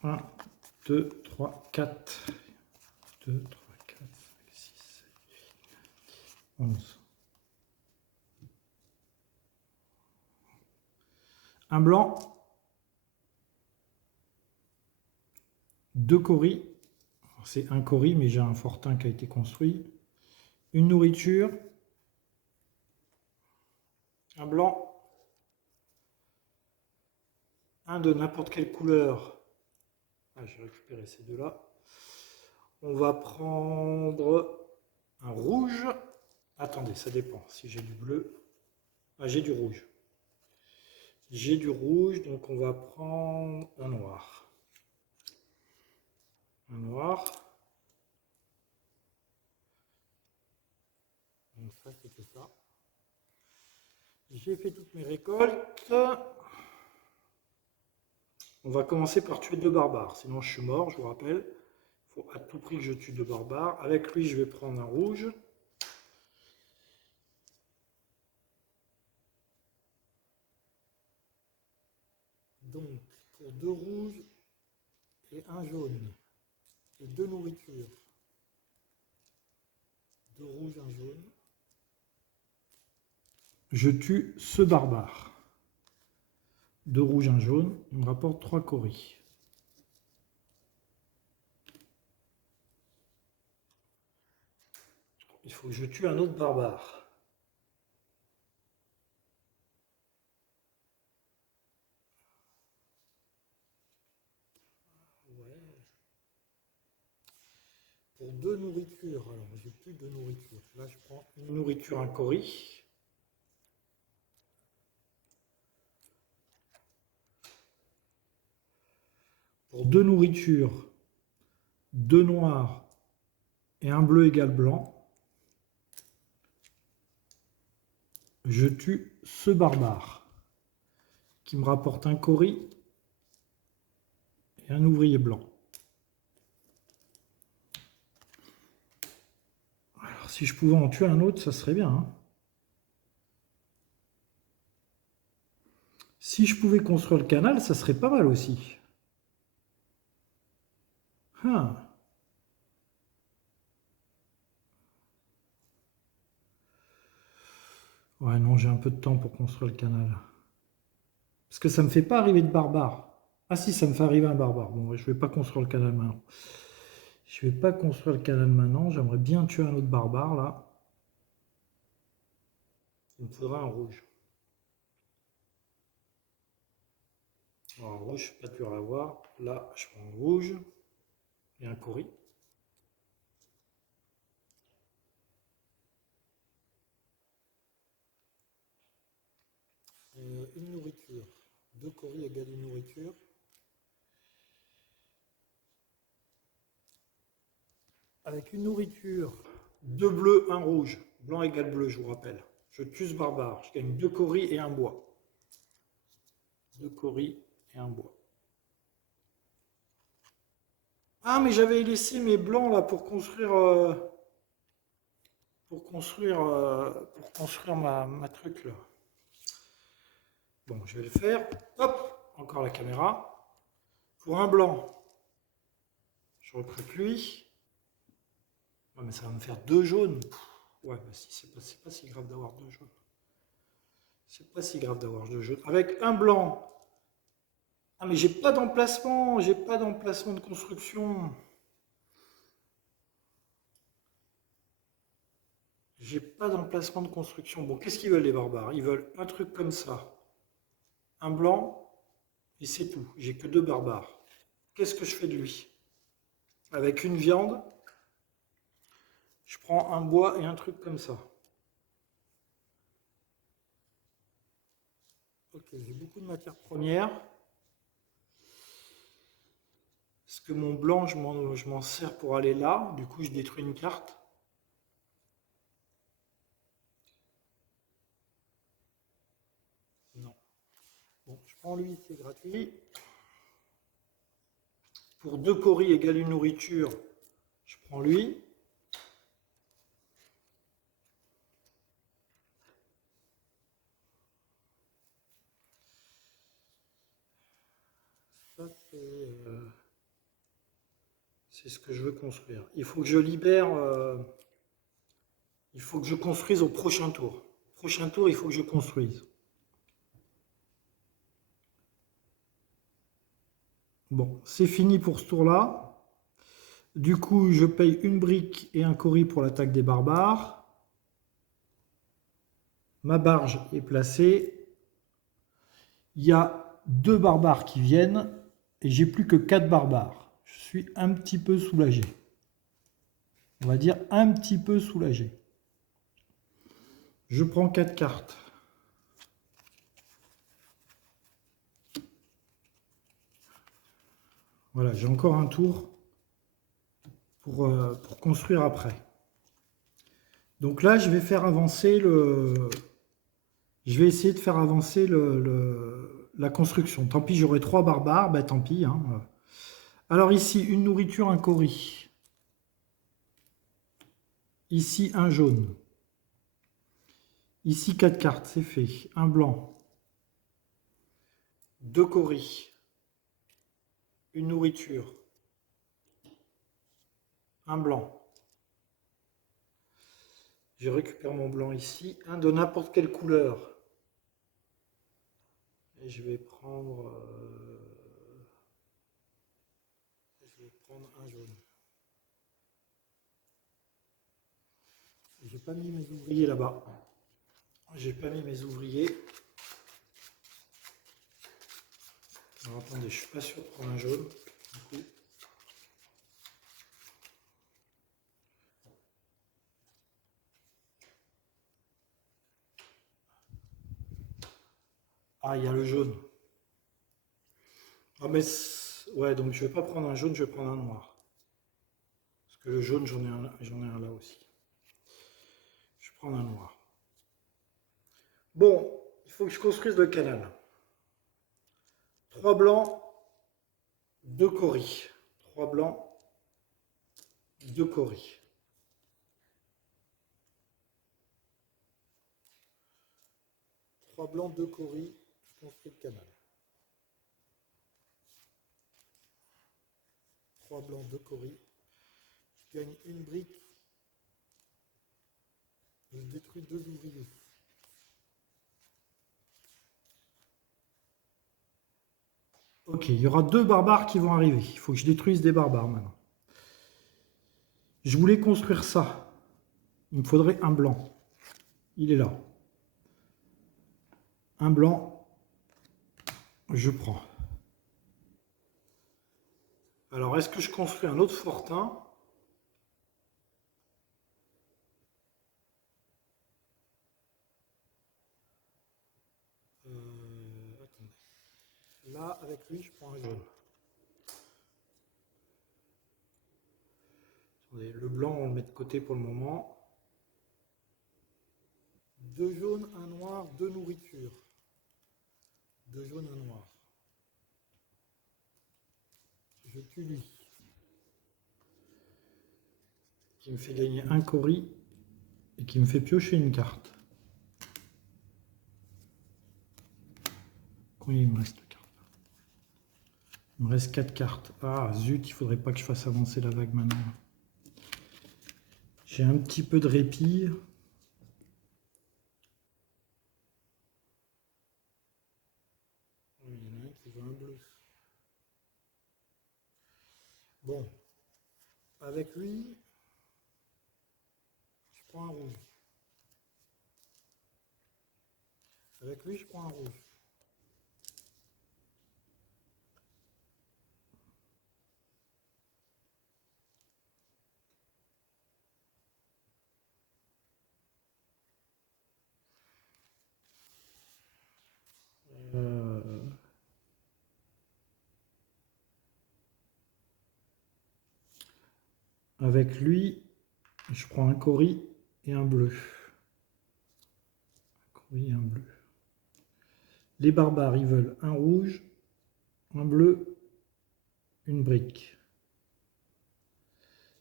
1, 2, 3, 4. 2, 3, 4, 5, 6, 7, 8, 11. Un blanc. 2 coris. C'est un cori, mais j'ai un fortin qui a été construit. Une nourriture. Un blanc. Un de n'importe quelle couleur. Ah, j'ai récupéré ces deux-là. On va prendre un rouge. Attendez, ça dépend. Si j'ai du bleu. Ah, j'ai du rouge. J'ai du rouge, donc on va prendre un noir. Un noir. Donc ça, c'était ça. J'ai fait toutes mes récoltes. On va commencer par tuer 2 barbares, sinon je suis mort, je vous rappelle. Il faut à tout prix que je tue 2 barbares. Avec lui, je vais prendre un rouge. Donc, pour 2 rouges et un jaune, et 2 nourritures. 2 rouges, un jaune. Je tue ce barbare. 2 rouges, un jaune. Il me rapporte 3 coris. Il faut que je tue un autre barbare. Ouais. Pour 2 nourritures, alors j'ai plus de nourriture. Là, je prends une nourriture, un cori. Pour 2 nourritures, 2 noirs et un bleu égale blanc, je tue ce barbare qui me rapporte un cori et un ouvrier blanc. Alors si je pouvais en tuer un autre, ça serait bien, hein. Si je pouvais construire le canal, ça serait pas mal aussi. Ah. Ouais, non, j'ai un peu de temps pour construire le canal. Parce que ça me fait pas arriver de barbare. Ah si, ça me fait arriver un barbare. Bon, je vais pas construire le canal maintenant. Je vais pas construire le canal maintenant. J'aimerais bien tuer un autre barbare, là. Il me faudra un rouge. Alors, rouge, pas dur à avoir. Là, je prends un rouge et un cori. Une nourriture. 2 coris égale une nourriture. Avec une nourriture, 2 bleus, un rouge. Blanc égale bleu, je vous rappelle. Je tue ce barbare. Je gagne 2 coris et un bois. 2 coris et un bois. Ah, mais j'avais laissé mes blancs là pour construire, ma truc là. Bon, je vais le faire. Hop, encore la caméra. Pour un blanc, je recrute lui. Ouais, mais ça va me faire 2 jaunes. Ouais, bah si, c'est pas si grave d'avoir 2 jaunes. C'est pas si grave d'avoir 2 jaunes. Avec un blanc. Ah, mais j'ai pas d'emplacement. J'ai pas d'emplacement de construction. J'ai pas d'emplacement de construction. Bon, qu'est-ce qu'ils veulent les barbares? Ils veulent un truc comme ça. Un blanc. Et c'est tout. J'ai que 2 barbares. Qu'est-ce que je fais de lui? Avec une viande. Je prends un bois et un truc comme ça. Ok, j'ai beaucoup de matières premières. Parce que mon blanc, je m'en sers pour aller là. Du coup, je détruis une carte. Non. Bon, je prends lui, c'est gratuit. Pour 2 coris égale une nourriture, je prends lui. Ça, c'est... C'est ce que je veux construire. Il faut que je libère. Il faut que je construise au prochain tour. Prochain tour, il faut que je construise. Bon, c'est fini pour ce tour-là. Du coup, je paye une brique et un cori pour l'attaque des barbares. Ma barge est placée. Il y a 2 barbares qui viennent et j'ai plus que 4 barbares. Je suis un petit peu soulagé. On va dire un petit peu soulagé. Je prends 4 cartes. Voilà, j'ai encore un tour pour construire après. Donc là, je vais faire avancer le... Je vais essayer de faire avancer la construction. Tant pis, j'aurai 3 barbares, bah tant pis. Hein. Alors ici, une nourriture, un cori. Ici, un jaune. Ici, 4 cartes, c'est fait. Un blanc. 2 coris. Une nourriture. Un blanc. Je récupère mon blanc ici. Un de n'importe quelle couleur. Et je vais prendre un jaune. J'ai pas mis mes ouvriers là-bas. J'ai pas mis mes ouvriers. Alors attendez, je suis pas sûr de prendre un jaune. Du coup. Ah, il y a le jaune. Ah mais ouais, donc je vais pas prendre un jaune, je vais prendre un noir. Parce que le jaune, j'en ai un là aussi. Je vais prendre un noir. Bon, il faut que je construise le canal. 3 blancs, 2 coris. 3 blancs, 2 coris. 3 blancs, 2 coris, je construis le canal. 3 blancs, 2 coris. Je gagne une brique. Je détruis 2 ouvriers. Ok, il y aura 2 barbares qui vont arriver. Il faut que je détruise des barbares maintenant. Je voulais construire ça. Il me faudrait un blanc. Il est là. Un blanc. Je prends. Alors, est-ce que je construis un autre fortin? Attendez. Là, avec lui, je prends un jaune. Attendez, le blanc, on le met de côté pour le moment. 2 jaunes, un noir, 2 nourritures. 2 jaunes, un noir. Je tue lui. Qui me fait gagner un cori et qui me fait piocher une carte. Combien il me reste de cartes? Il me reste 4 cartes. Ah zut, il faudrait pas que je fasse avancer la vague maintenant. J'ai un petit peu de répit. Il y en a un qui veut un bleu. Bon. Avec lui, je prends un rouge. Avec lui, je prends un rouge. Avec lui, je prends un cori et un bleu. Un cori et un bleu. Les barbares, ils veulent un rouge, un bleu, une brique.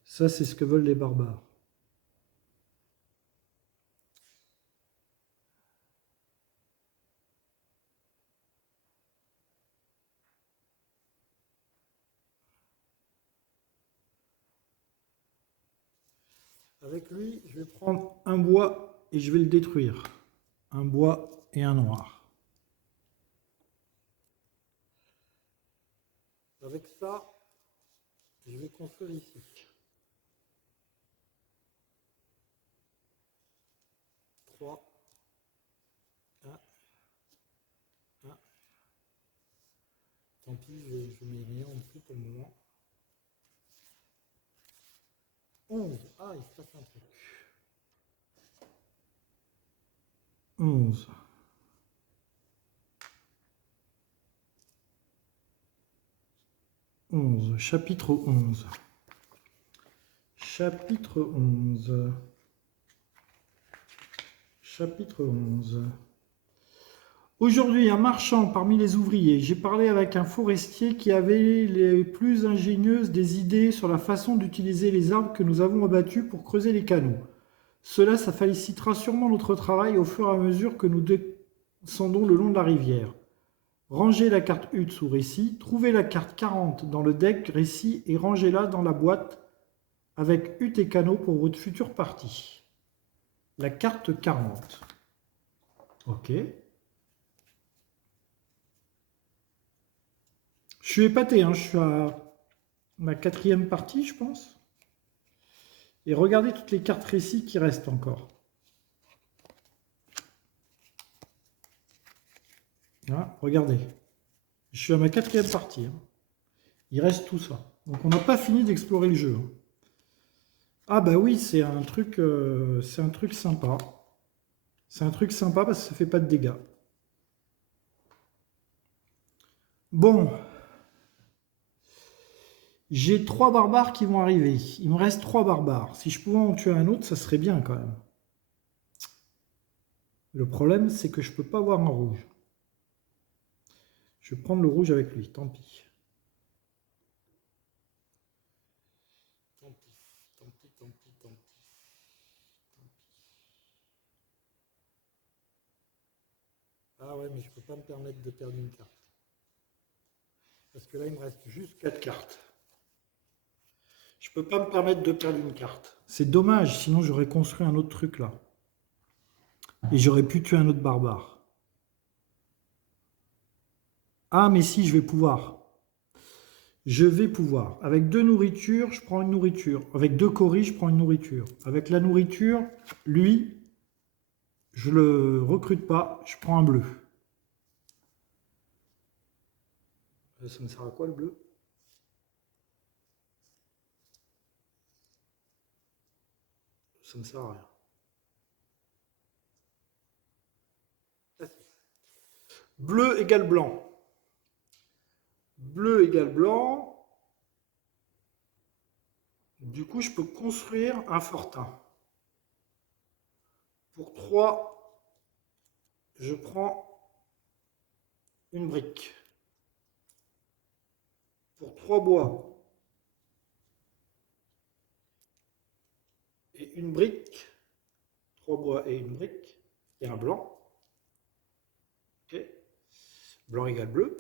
Ça, c'est ce que veulent les barbares. Avec lui, je vais prendre un bois et je vais le détruire. Un bois et un noir. Avec ça, je vais construire ici. 3, 1, 1. Tant pis, je mets rien en dessous pour le moment. 11. Ah, il se passe un truc. 11. 11. Chapitre 11. Chapitre 11. Chapitre 11. Aujourd'hui, un marchand parmi les ouvriers, j'ai parlé avec un forestier qui avait les plus ingénieuses des idées sur la façon d'utiliser les arbres que nous avons abattus pour creuser les canaux. Cela, ça facilitera sûrement notre travail au fur et à mesure que nous descendons le long de la rivière. Rangez la carte HUD sous récit, trouvez la carte 40 dans le deck récit et rangez-la dans la boîte avec HUD et canaux pour votre future partie. La carte 40. Ok. Je suis épaté, hein, je suis à ma 4e partie, je pense. Et regardez toutes les cartes récits qui restent encore. Hein, regardez. Je suis à ma 4e partie. Hein. Il reste tout ça. Donc on n'a pas fini d'explorer le jeu. Hein. Ah bah oui, c'est un truc sympa. C'est un truc sympa parce que ça fait pas de dégâts. Bon. J'ai 3 barbares qui vont arriver. Il me reste 3 barbares. Si je pouvais en tuer un autre, ça serait bien quand même. Le problème, c'est que je peux pas avoir un rouge. Je vais prendre le rouge avec lui, tant pis. Tant pis, tant pis, tant pis, tant pis. Ah ouais, mais je peux pas me permettre de perdre une carte. Parce que là, il me reste juste 4 cartes. Je peux pas me permettre de perdre une carte. C'est dommage, sinon j'aurais construit un autre truc là. Et j'aurais pu tuer un autre barbare. Ah, mais si, je vais pouvoir. Je vais pouvoir. Avec 2 nourritures, je prends une nourriture. Avec 2 coris, je prends une nourriture. Avec la nourriture, lui, je le recrute pas, je prends un bleu. Ça me sert à quoi le bleu? Ça me sert à rien. Bleu égale blanc. Bleu égale blanc. Du coup, je peux construire un fortin. Pour 3, je prends une brique. Pour 3 bois et une brique, 3 bois et une brique, et un blanc. Ok. Blanc égale bleu.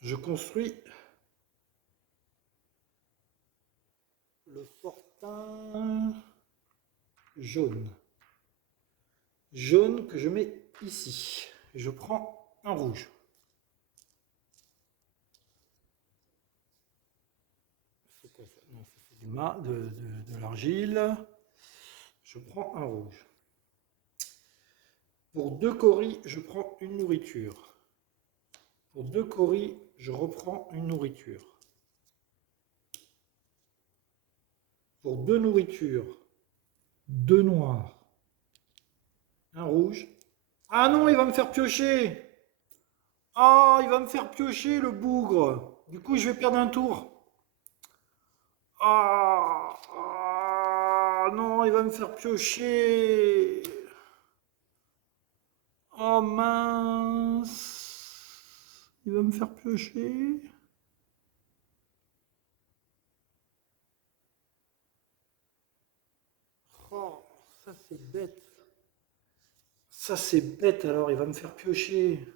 Je construis le fortin jaune. Jaune que je mets ici. Je prends un rouge. C'est quoi ça? Non, ça c'est de l'argile. Je prends un rouge. Pour 2 coris, je prends une nourriture. Pour 2 coris, je reprends une nourriture. Pour 2 nourritures, 2 noirs, un rouge. Ah non, il va me faire piocher. Ah, il va me faire piocher le bougre. Du coup, je vais perdre un tour. Non, il va me faire piocher. Oh mince. Il va me faire piocher. Oh, ça c'est bête. Ça c'est bête alors, il va me faire piocher.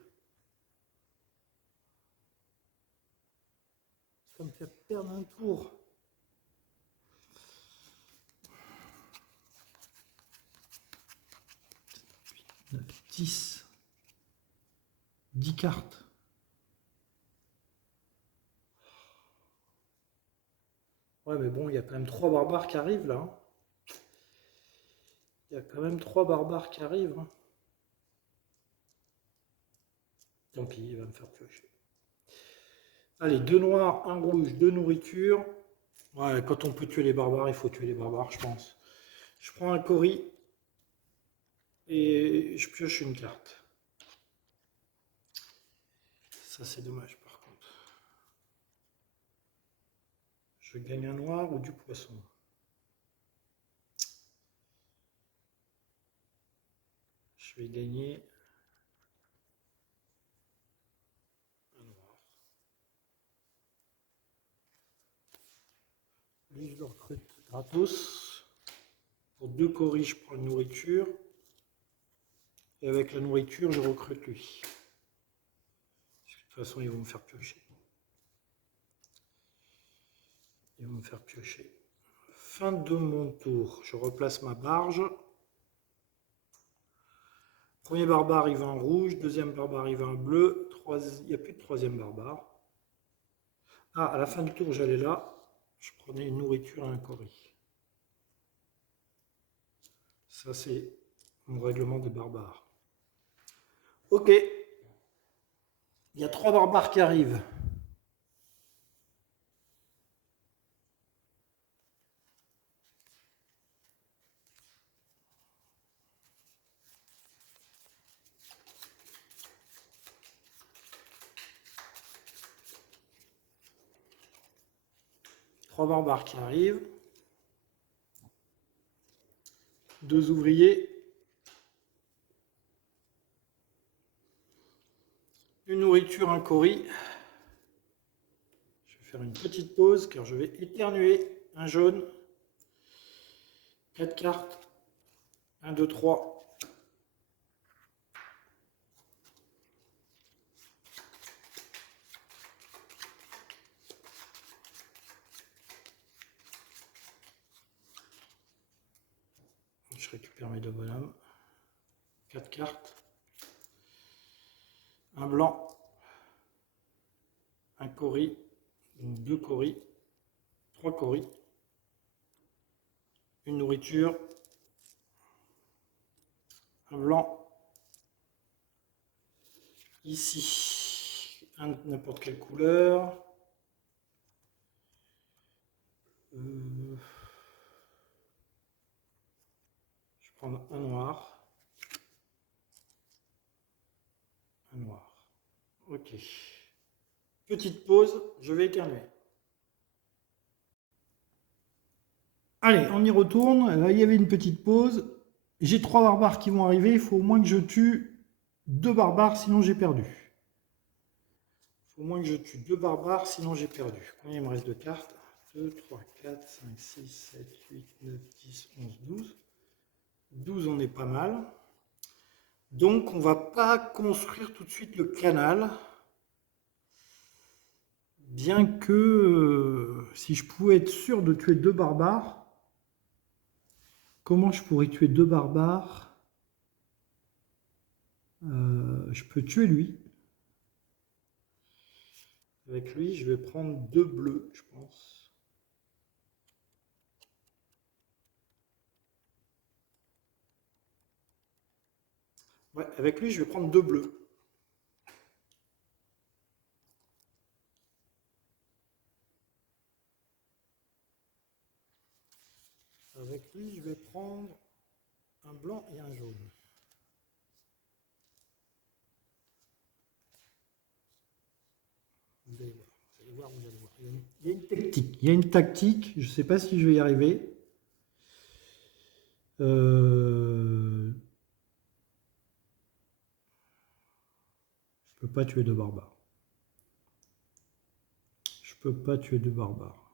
Ça me fait perdre un tour. 10. 10 cartes. Ouais, mais bon, il y a quand même 3 barbares qui arrivent là. Hein. Il y a quand même 3 barbares qui arrivent. Hein. Tant pis, il va me faire piocher. Allez, 2 noirs, 1 rouge, 2 nourritures. Ouais, quand on peut tuer les barbares, il faut tuer les barbares, je pense. Je prends un Cory et je pioche une carte. Ça, c'est dommage, par contre. Je gagne un noir ou du poisson. Je vais gagner un noir. Lui, je le recrute gratos. Pour 2 Cory, je prends une nourriture. Et avec la nourriture, je recrute lui. De toute façon, ils vont me faire piocher. Ils vont me faire piocher. Fin de mon tour. Je replace ma barge. Premier barbare arrive en rouge. Deuxième barbare arrive en bleu. Il n'y a plus de troisième barbare. Ah, à la fin du tour, j'allais là. Je prenais une nourriture et un Cory. Ça, c'est mon règlement des barbares. Ok. Il y a 3 barbares qui arrivent. Trois barbares qui arrivent. 2 ouvriers. Une nourriture, un Cory. Je vais faire une petite pause car je vais éternuer. Un jaune. 4 cartes. 1, 2, 3. Je récupère mes 2 bonhommes. 4 cartes. Un blanc. Un Cory. 2 Cory. 3 Cory. Une nourriture. Un blanc. Ici, n'importe quelle couleur. Je vais prendre un noir. Un noir. Ok. Petite pause, je vais éternuer. Allez, on y retourne. Il y avait une petite pause. J'ai 3 barbares qui vont arriver. Il faut au moins que je tue 2 barbares, sinon j'ai perdu. Il faut au moins que je tue 2 barbares, sinon j'ai perdu. Combien il me reste de cartes? 2, 3, 4, 5, 6, 7, 8, 9, 10, 11, 12. 12, on est pas mal. Donc, on va pas construire tout de suite le canal. Bien que, si je pouvais être sûr de tuer 2 barbares, comment je pourrais tuer 2 barbares? Je peux tuer lui. Avec lui, je vais prendre 2 bleus, je pense. Ouais, avec lui, je vais prendre 2 bleus. Avec lui, je vais prendre un blanc et un jaune. Vous allez voir, vous allez voir, vous allez voir. Il y a une tactique. Il y a une tactique. Je ne sais pas si je vais y arriver. Je peux pas tuer 2 barbares. Je peux pas tuer 2 barbares.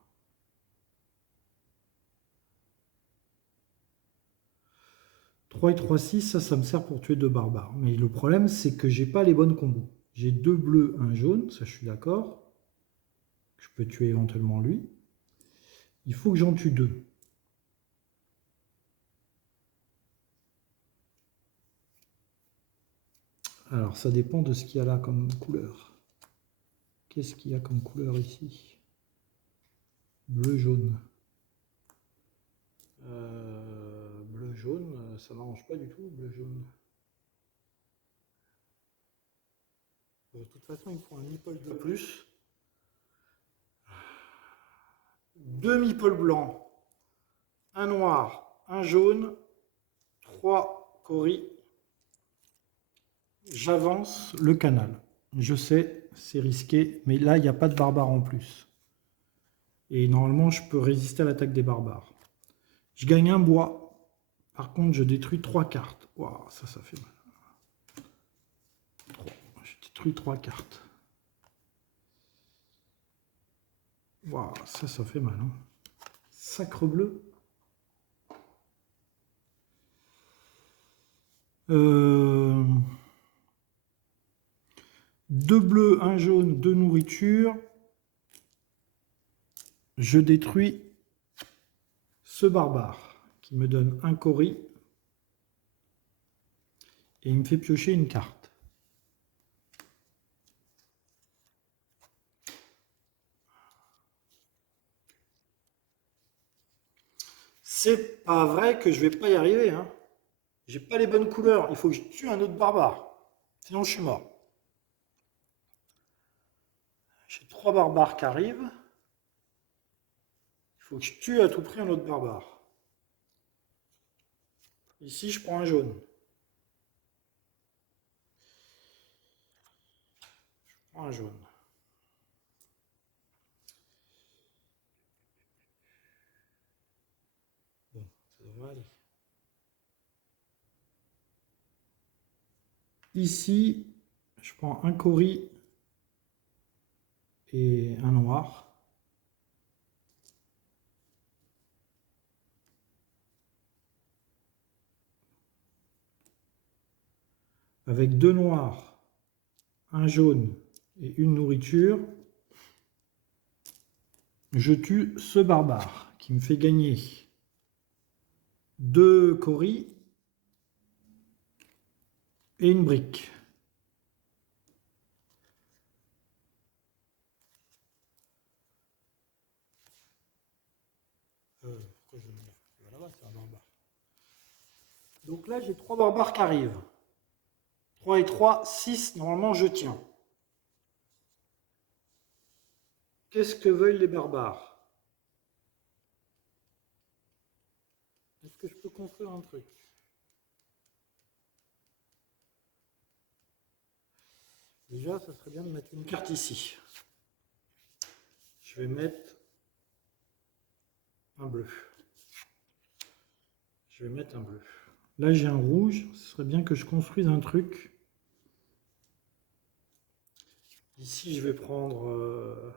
3 et 3, 6, ça me sert pour tuer 2 barbares. Mais le problème, c'est que j'ai pas les bonnes combos. J'ai 2 bleus, un jaune, ça je suis d'accord. Je peux tuer éventuellement lui. Il faut que j'en tue 2. « Alors, ça dépend de ce qu'il y a là comme couleur. Qu'est-ce qu'il y a comme couleur ici? Bleu, jaune. Bleu, jaune, ça m'arrange pas du tout, bleu, jaune. De toute façon, il me faut un meeple de plus. Deux meeples blancs, un noir, un jaune, trois coris. J'avance le canal. Je sais, c'est risqué, mais là, il n'y a pas de barbares en plus. Et normalement, je peux résister à l'attaque des barbares. Je gagne un bois. Par contre, je détruis 3 cartes. Waouh, ça fait mal. Je détruis 3 cartes. Waouh, ça fait mal. Hein. Sacre bleu. Deux bleus, un jaune, deux nourritures. Je détruis ce barbare qui me donne un cori et il me fait piocher une carte. C'est pas vrai que je vais pas y arriver. Hein. J'ai pas les bonnes couleurs. Il faut que je tue un autre barbare. Sinon, je suis mort. J'ai 3 barbares qui arrivent. Il faut que je tue à tout prix un autre barbare. Ici, je prends un jaune. Je prends un jaune. Bon, ça devrait aller. Ici, je prends un cori et un noir. Avec deux noirs, un jaune et une nourriture, je tue ce barbare qui me fait gagner deux coris et une brique. Pourquoi je vais là-bas, c'est un barbare. Donc là, j'ai 3 barbares qui arrivent. 3 et 3, 6, normalement je tiens. Qu'est-ce que veulent les barbares? Est-ce que je peux construire un truc? Déjà, ça serait bien de mettre une carte ici. Je vais mettre un bleu. Je vais mettre un bleu. Là, j'ai un rouge. Ce serait bien que je construise un truc. Ici, je vais prendre...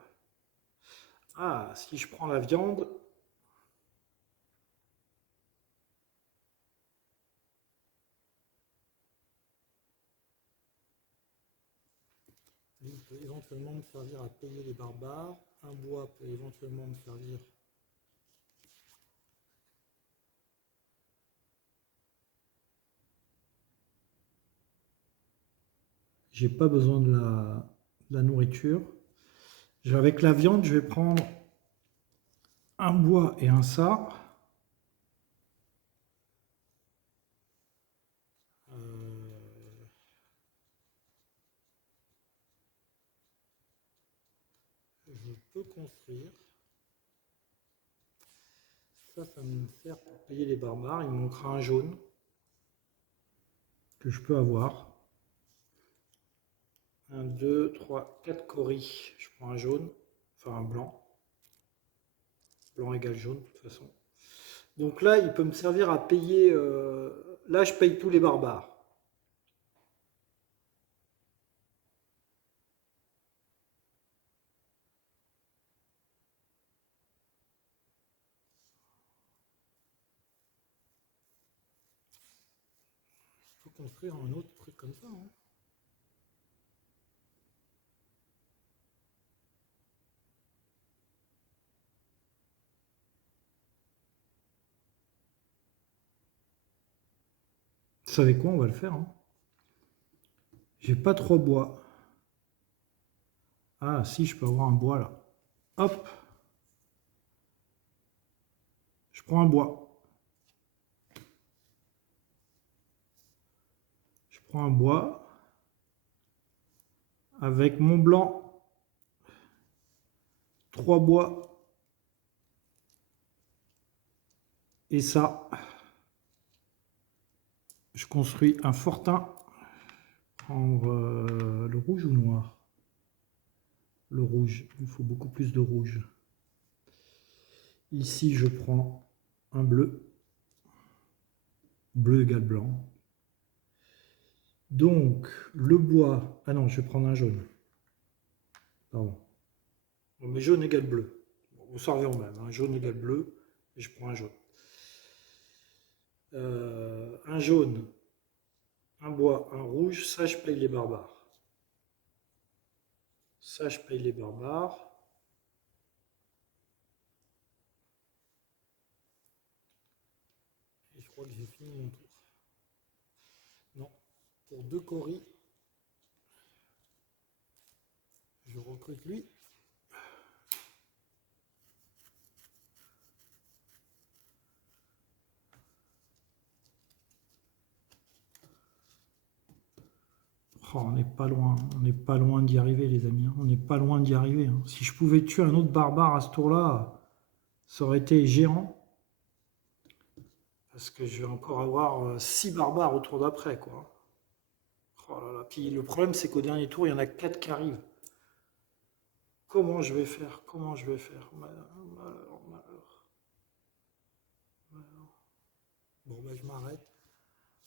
Ah, si je prends la viande... Il peut éventuellement me servir à payer les barbares. Un bois peut éventuellement me servir... J'ai pas besoin de la nourriture. Avec la viande, je vais prendre un bois et un ça. Je peux construire. Ça me sert pour payer les barbares. Il me manquera un jaune que je peux avoir. 1, 2, 3, 4 coris. Je prends un jaune, enfin un blanc. Blanc égale jaune de toute façon. Donc là, il peut me servir à payer... là, je paye tous les barbares. Je peux construire un autre truc comme ça. Hein. Vous savez quoi, on va le faire. Hein. J'ai pas trois bois. Ah si, je peux avoir un bois là. Hop. Je prends un bois. Je prends un bois. Avec mon blanc. Trois bois. Et ça. Je construis un fortin. Prendre le rouge ou noir? Le rouge. Il faut beaucoup plus de rouge. Ici, je prends un bleu. Bleu égale blanc. Donc, le bois... Ah non, je vais prendre un jaune. Pardon. Mais jaune égale bleu. Bon, ça revient au même. Hein. Jaune égale bleu. Et je prends un jaune. Un jaune, un bois, un rouge. Ça, je paye les barbares. Ça, je paye les barbares. Et je crois que j'ai fini mon tour. Non. Pour deux coris, je recrute lui. Oh, on n'est pas loin d'y arriver, les amis. On n'est pas loin d'y arriver. Hein. Si je pouvais tuer un autre barbare à ce tour-là, ça aurait été géant. Parce que je vais encore avoir 6 barbares au tour d'après, quoi. Oh là là. Puis le problème, c'est qu'au dernier tour, il y en a 4 qui arrivent. Comment je vais faire? Comment je vais faire? Malheur, malheur, malheur. Bon, ben, je m'arrête.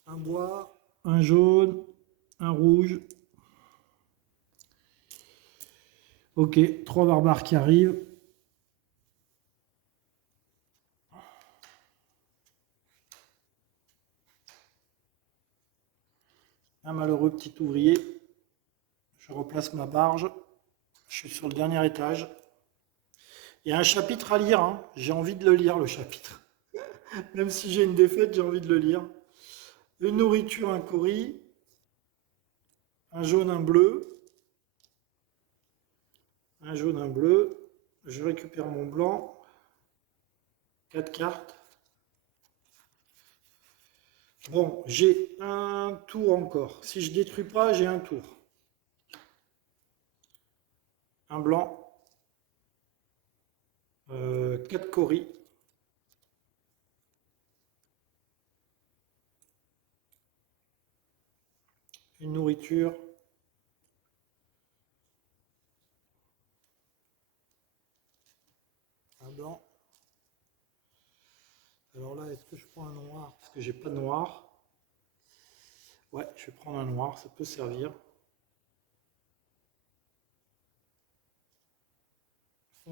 Un bois, un jaune, un rouge. Ok, 3 barbares qui arrivent. Un malheureux petit ouvrier. Je replace ma barge. Je suis sur le dernier étage. Il y a un chapitre à lire. Hein. J'ai envie de le lire, le chapitre. Même si j'ai une défaite, j'ai envie de le lire. Une nourriture, un courri. Un jaune, un bleu. Un jaune, un bleu. Je récupère mon blanc. 4 cartes. Bon, j'ai un tour encore. Si je détruis pas, j'ai un tour. Un blanc. 4 coris. Une nourriture. Un blanc. Alors là, est-ce que je prends un noir? Parce que j'ai pas de noir. Ouais, je vais prendre un noir, ça peut servir.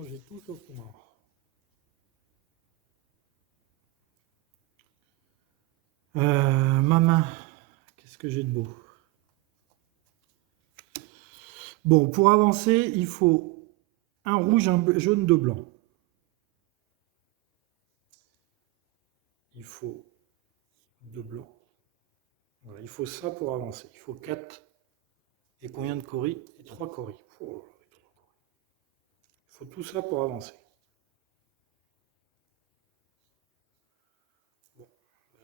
J'ai tout sauf noir. Ma main, qu'est-ce que j'ai de beau? Bon, pour avancer, il faut un rouge, un jaune, deux blancs. Il faut deux blancs. Voilà, il faut ça pour avancer. Il faut 4. Et combien de coris? Et 3 coris. Oh, il faut tout ça pour avancer. Bon,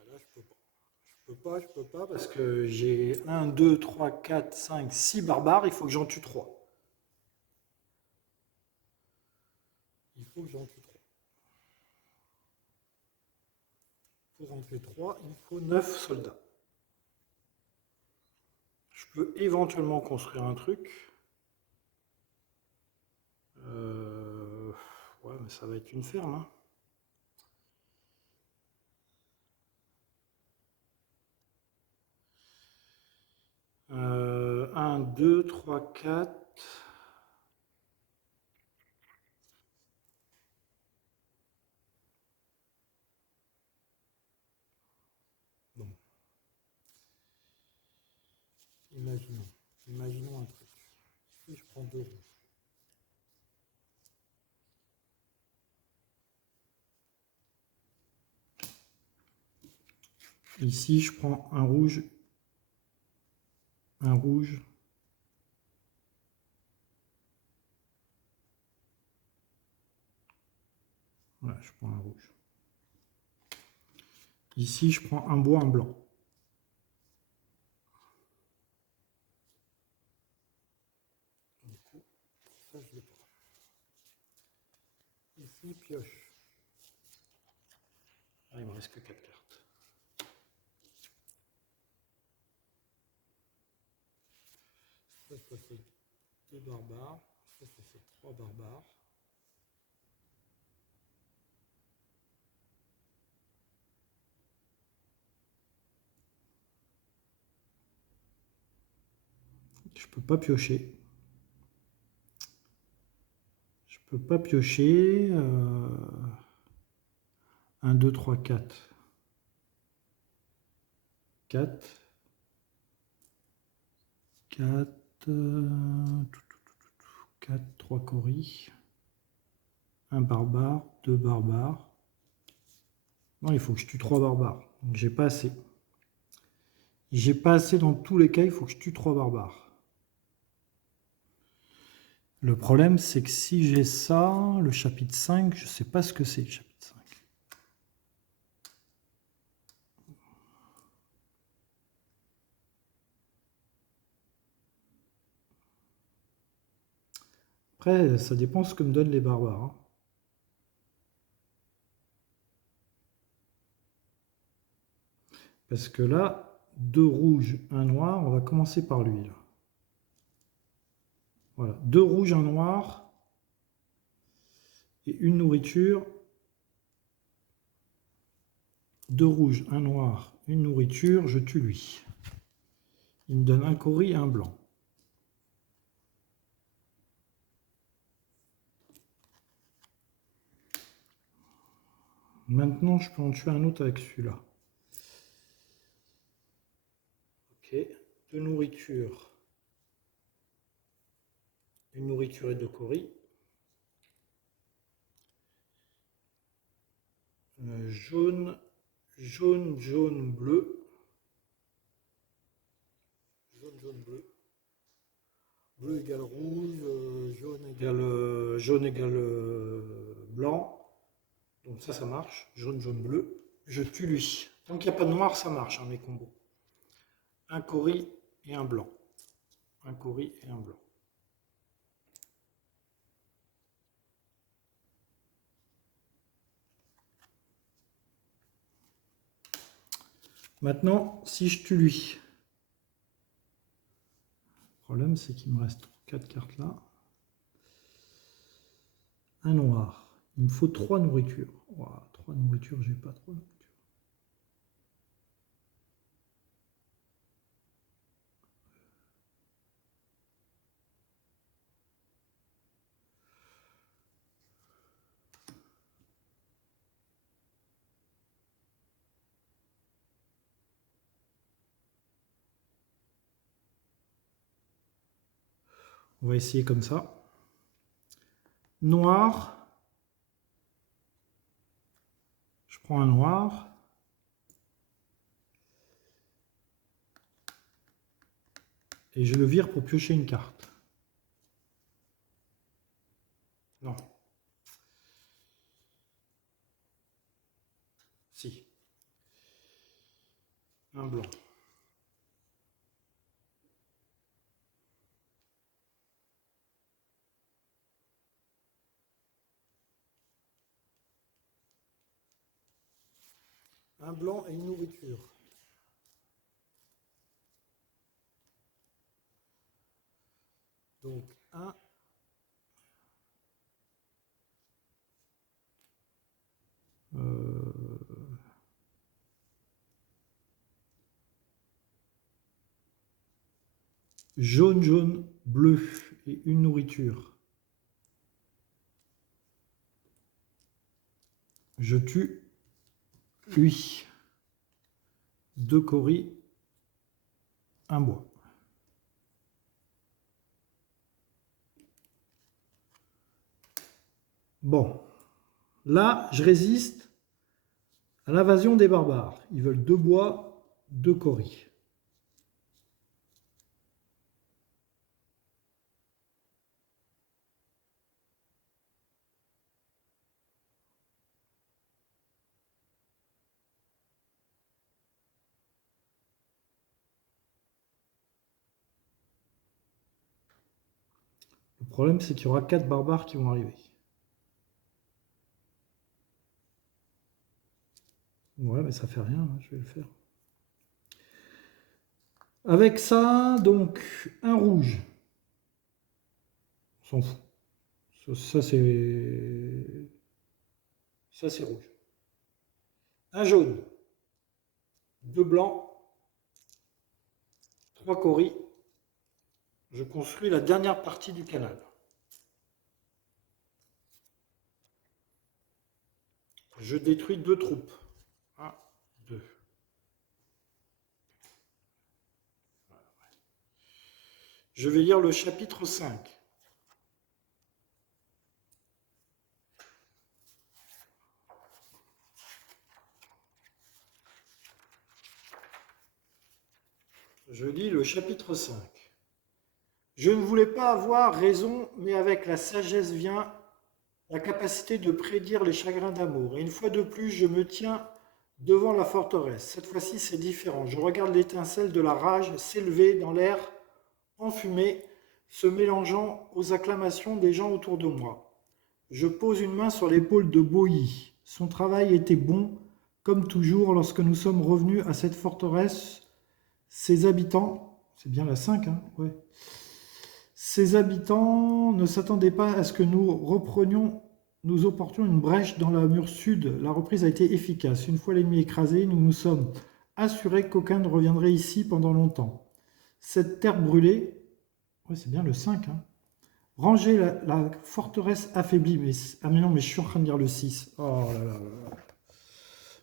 là, je peux pas parce que j'ai 1, 2, 3, 4, 5, 6 barbares. Il faut que j'en tue 3. Il faut que j'en tue 3. Pour en tuer 3, il faut 9 soldats. Je peux éventuellement construire un truc. Ouais, mais ça va être une ferme. Hein. 1, 2, 3, 4. Bon. Imaginons un truc. Ici, je prends 2 rouges. Ici, je prends un rouge, un rouge. Voilà, je prends un rouge. Ici, je prends un bois, un blanc. Du coup, ça, je le prends. Ici, pioche. Ah, il me reste que 4 cartes. Ça fait 2 barbares. Ça fait 3 barbares. Je peux pas piocher. Je peux pas piocher. 1, 2, 3, 4. 4. 4. 4, 3 coris. Un barbare, 2 barbares. Non, il faut que je tue 3 barbares. Donc j'ai pas assez. J'ai pas assez dans tous les cas, il faut que je tue 3 barbares. Le problème, c'est que si j'ai ça, le chapitre 5, je sais pas ce que c'est le chapitre 5. Après, ça dépend ce que me donnent les barbares. Hein. Parce que là, 2 rouges, 1 noir, on va commencer par lui. Là. Voilà, 2 rouges, 1 noir et une nourriture. 2 rouges, 1 noir, une nourriture, je tue lui. Il me donne un cori et un blanc. Maintenant, je peux en tuer un autre avec celui-là. Ok, 2 nourritures. Une nourriture et 2 coris. Jaune, jaune, jaune, bleu. Jaune, jaune, bleu. Bleu égale rouge, jaune égale blanc. Donc ça marche. Jaune, jaune, bleu. Je tue lui. Tant qu'il n'y a pas de noir, ça marche, hein, mes combos. Un cori et un blanc. Un cori et un blanc. Maintenant, si je tue lui, le problème c'est qu'il me reste 4 cartes là. Un noir. Il me faut 3 nourritures. Wow, 3 nourritures, j'ai pas 3 nourritures. On va essayer comme ça. Noir. Je prends un noir. Et je le vire pour piocher une carte. Non. Si. Un blanc. Un blanc et une nourriture. Donc, un. Jaune, jaune, bleu et une nourriture. Je tue lui. 2 coris, un bois. Bon, là, je résiste à l'invasion des barbares. Ils veulent 2 bois, 2 coris. Le problème, c'est qu'il y aura 4 barbares qui vont arriver. Ouais, mais ça fait rien, hein, je vais le faire. Avec ça, donc, un rouge. On s'en fout. Ça c'est... Ça, c'est rouge. Un jaune. 2 blancs. 3 coris. Je construis la dernière partie du canal. Je détruis 2 troupes. 1, 2. Je vais lire le chapitre 5. Je lis le chapitre 5. Je ne voulais pas avoir raison, mais avec la sagesse vient la capacité de prédire les chagrins d'amour. Et une fois de plus, je me tiens devant la forteresse. Cette fois-ci, c'est différent. Je regarde l'étincelle de la rage s'élever dans l'air enfumé, se mélangeant aux acclamations des gens autour de moi. Je pose une main sur l'épaule de Boyi. Son travail était bon, comme toujours, lorsque nous sommes revenus à cette forteresse. Ses habitants, c'est bien la 5, hein, ouais. Ses habitants ne s'attendaient pas à ce que nous opportions une brèche dans la mur sud. La reprise a été efficace. Une fois l'ennemi écrasé, nous nous sommes assurés qu'aucun ne reviendrait ici pendant longtemps. Cette terre brûlée, ouais, c'est bien le 5, hein. Ranger la forteresse affaiblie. Mais non, mais je suis en train de lire le 6. Oh là là là.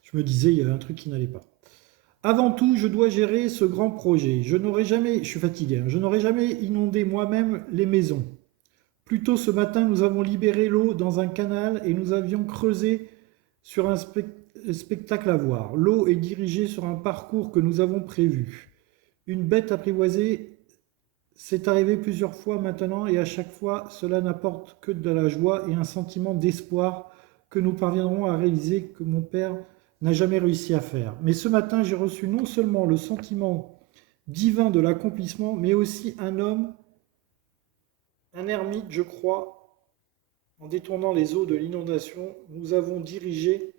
Je me disais, il y avait un truc qui n'allait pas. Avant tout, je dois gérer ce grand projet. Je suis fatigué, hein, je n'aurai jamais inondé moi-même les maisons. Plus tôt ce matin, nous avons libéré l'eau dans un canal et nous avions creusé sur un spectacle à voir. L'eau est dirigée sur un parcours que nous avons prévu. Une bête apprivoisée s'est arrivée plusieurs fois maintenant et à chaque fois, cela n'apporte que de la joie et un sentiment d'espoir que nous parviendrons à réaliser que mon père n'a jamais réussi à faire. Mais ce matin, j'ai reçu non seulement le sentiment divin de l'accomplissement, mais aussi un homme, un ermite, je crois, en détournant les eaux de l'inondation, nous avons dirigé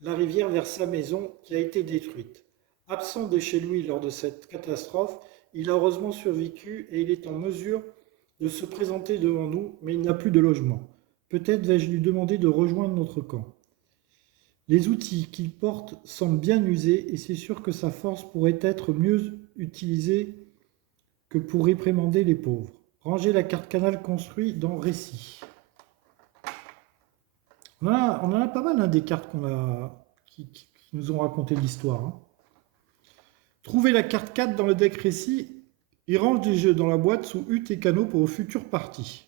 la rivière vers sa maison qui a été détruite. Absent de chez lui lors de cette catastrophe, il a heureusement survécu et il est en mesure de se présenter devant nous, mais il n'a plus de logement. Peut-être vais-je lui demander de rejoindre notre camp. Les outils qu'il porte semblent bien usés et c'est sûr que sa force pourrait être mieux utilisée que pour réprimander les pauvres. Ranger la carte canal construite dans Récit. On en a pas mal, hein, des cartes qui nous ont raconté l'histoire. Hein. Trouvez la carte 4 dans le deck Récit et range des jeux dans la boîte sous hutte et canaux pour vos futures parties.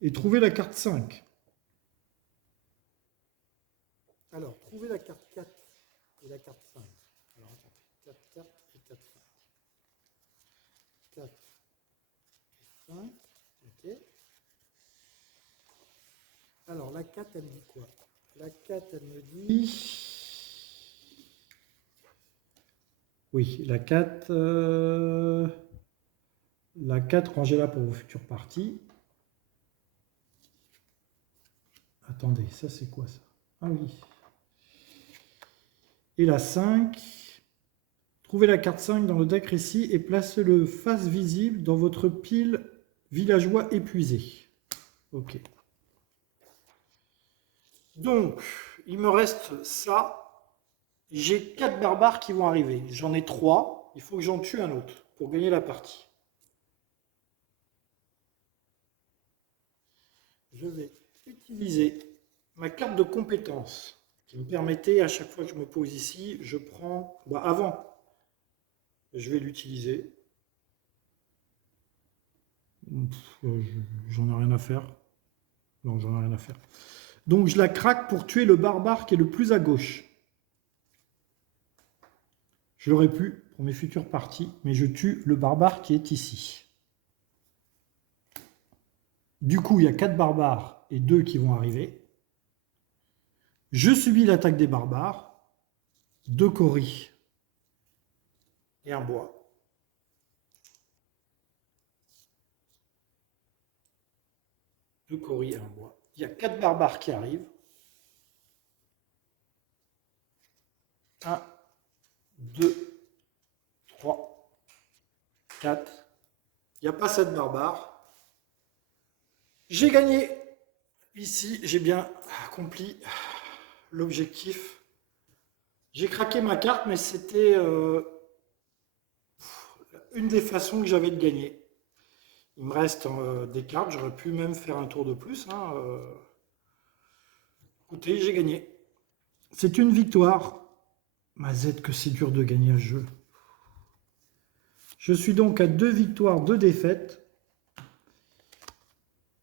Et trouvez la carte 5. Alors, trouvez la carte 4 et la carte 5. Alors, attendez. 4 cartes et 4 5. 4 et 5. Ok. Alors, la 4, elle me dit quoi? La 4, elle me dit... Oui, la 4... La 4, rangez-la pour vos futures parties. Attendez, ça c'est quoi ça? Ah oui. Et la 5, trouvez la carte 5 dans le deck Récit et placez-le face visible dans votre pile villageois épuisé. Ok. Donc, il me reste ça. J'ai 4 barbares qui vont arriver. J'en ai 3. Il faut que j'en tue un autre pour gagner la partie. Je vais utiliser ma carte de compétence qui me permettait, à chaque fois que je me pose ici, je prends... avant, je vais l'utiliser. J'en ai rien à faire. Non, j'en ai rien à faire. Donc je la craque pour tuer le barbare qui est le plus à gauche. Je l'aurais pu pour mes futures parties, mais je tue le barbare qui est ici. Du coup, il y a 4 barbares et 2 qui vont arriver. Je subis l'attaque des barbares. 2 coris et un bois. de Cory en bois. Il y a 4 barbares qui arrivent. 1, 2, 3, 4. Il n'y a pas 7 barbares. J'ai gagné. Ici, j'ai bien accompli l'objectif. J'ai craqué ma carte, mais c'était une des façons que j'avais de gagner. Il me reste des cartes, j'aurais pu même faire un tour de plus. Hein, Écoutez, j'ai gagné. C'est une victoire. Mazette, que c'est dur de gagner un jeu. Je suis donc à 2 victoires, 2 défaites.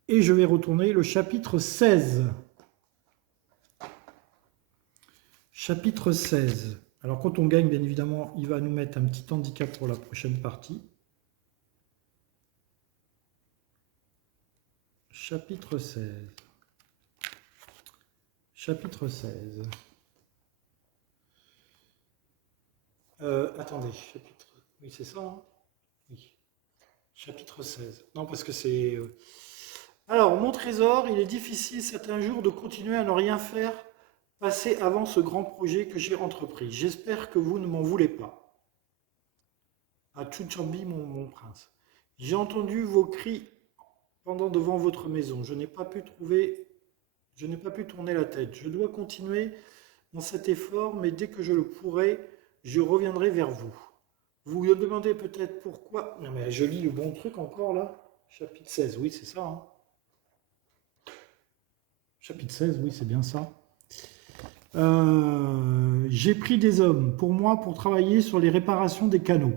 Et je vais retourner le chapitre 16. Chapitre 16. Alors quand on gagne, bien évidemment, il va nous mettre un petit handicap pour la prochaine partie. Chapitre 16. Chapitre 16. Attendez, chapitre... Oui, c'est ça, hein? Oui. Chapitre 16. Non, parce que c'est... Alors, mon trésor, il est difficile certains jours de continuer à ne rien faire passer avant ce grand projet que j'ai entrepris. J'espère que vous ne m'en voulez pas. À Tchouchambi, mon prince. J'ai entendu vos cris pendant devant votre maison. Je n'ai pas pu tourner la tête. Je dois continuer dans cet effort, mais dès que je le pourrai, je reviendrai vers vous. Vous vous demandez peut-être pourquoi... Non mais je lis le bon truc encore là. Chapitre 16, oui c'est ça. Hein. Chapitre 16, oui c'est bien ça. J'ai pris des hommes pour moi pour travailler sur les réparations des canaux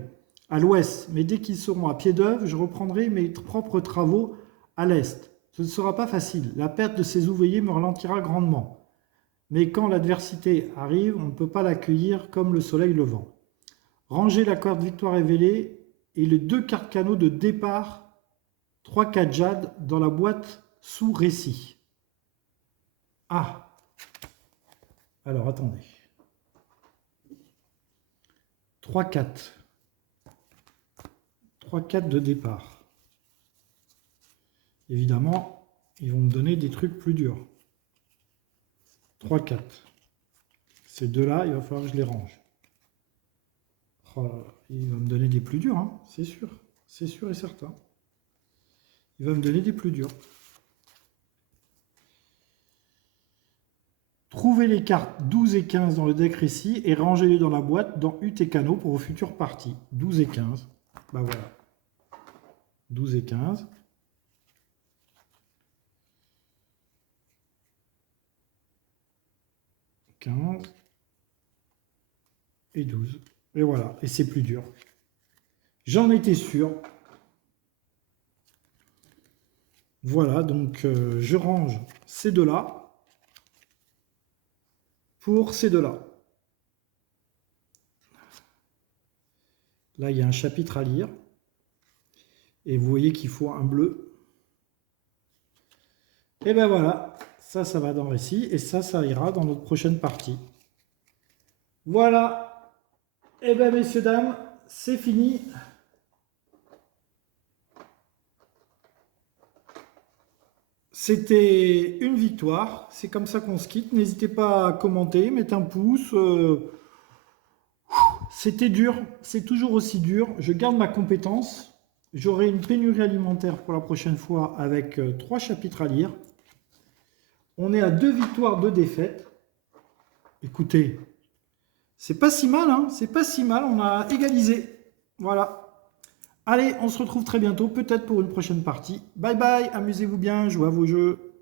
à l'ouest, mais dès qu'ils seront à pied d'œuvre, je reprendrai mes propres travaux à l'est. Ce ne sera pas facile. La perte de ces ouvriers me ralentira grandement. Mais quand l'adversité arrive, on ne peut pas l'accueillir comme le soleil levant. Rangez la carte victoire révélée et les 2 cartes canaux de départ 3-4 jade dans la boîte sous récit. Ah! Alors, attendez. 3-4. 3-4 de départ. Évidemment, ils vont me donner des trucs plus durs. 3-4. Ces deux-là, il va falloir que je les range. Oh, il va me donner des plus durs, hein, c'est sûr. C'est sûr et certain. Il va me donner des plus durs. Trouvez les cartes 12 et 15 dans le deck récit et rangez-les dans la boîte dans UT et canaux pour vos futures parties. 12 et 15. Bah voilà. 12 et 15. 15 et 12. Et voilà. Et c'est plus dur. J'en étais sûr. Voilà. Donc, je range ces deux-là pour ces deux-là. Là, il y a un chapitre à lire. Et vous voyez qu'il faut un bleu. Et ben voilà. Ça va dans le récit. Et ça ira dans notre prochaine partie. Voilà. Et ben messieurs, dames, c'est fini. C'était une victoire. C'est comme ça qu'on se quitte. N'hésitez pas à commenter, mettre un pouce. C'était dur. C'est toujours aussi dur. Je garde ma compétence. J'aurai une pénurie alimentaire pour la prochaine fois avec 3 chapitres à lire. On est à 2 victoires, 2 défaites. Écoutez, c'est pas si mal, hein, c'est pas si mal, on a égalisé. Voilà. Allez, on se retrouve très bientôt, peut-être pour une prochaine partie. Bye bye, amusez-vous bien, jouez à vos jeux.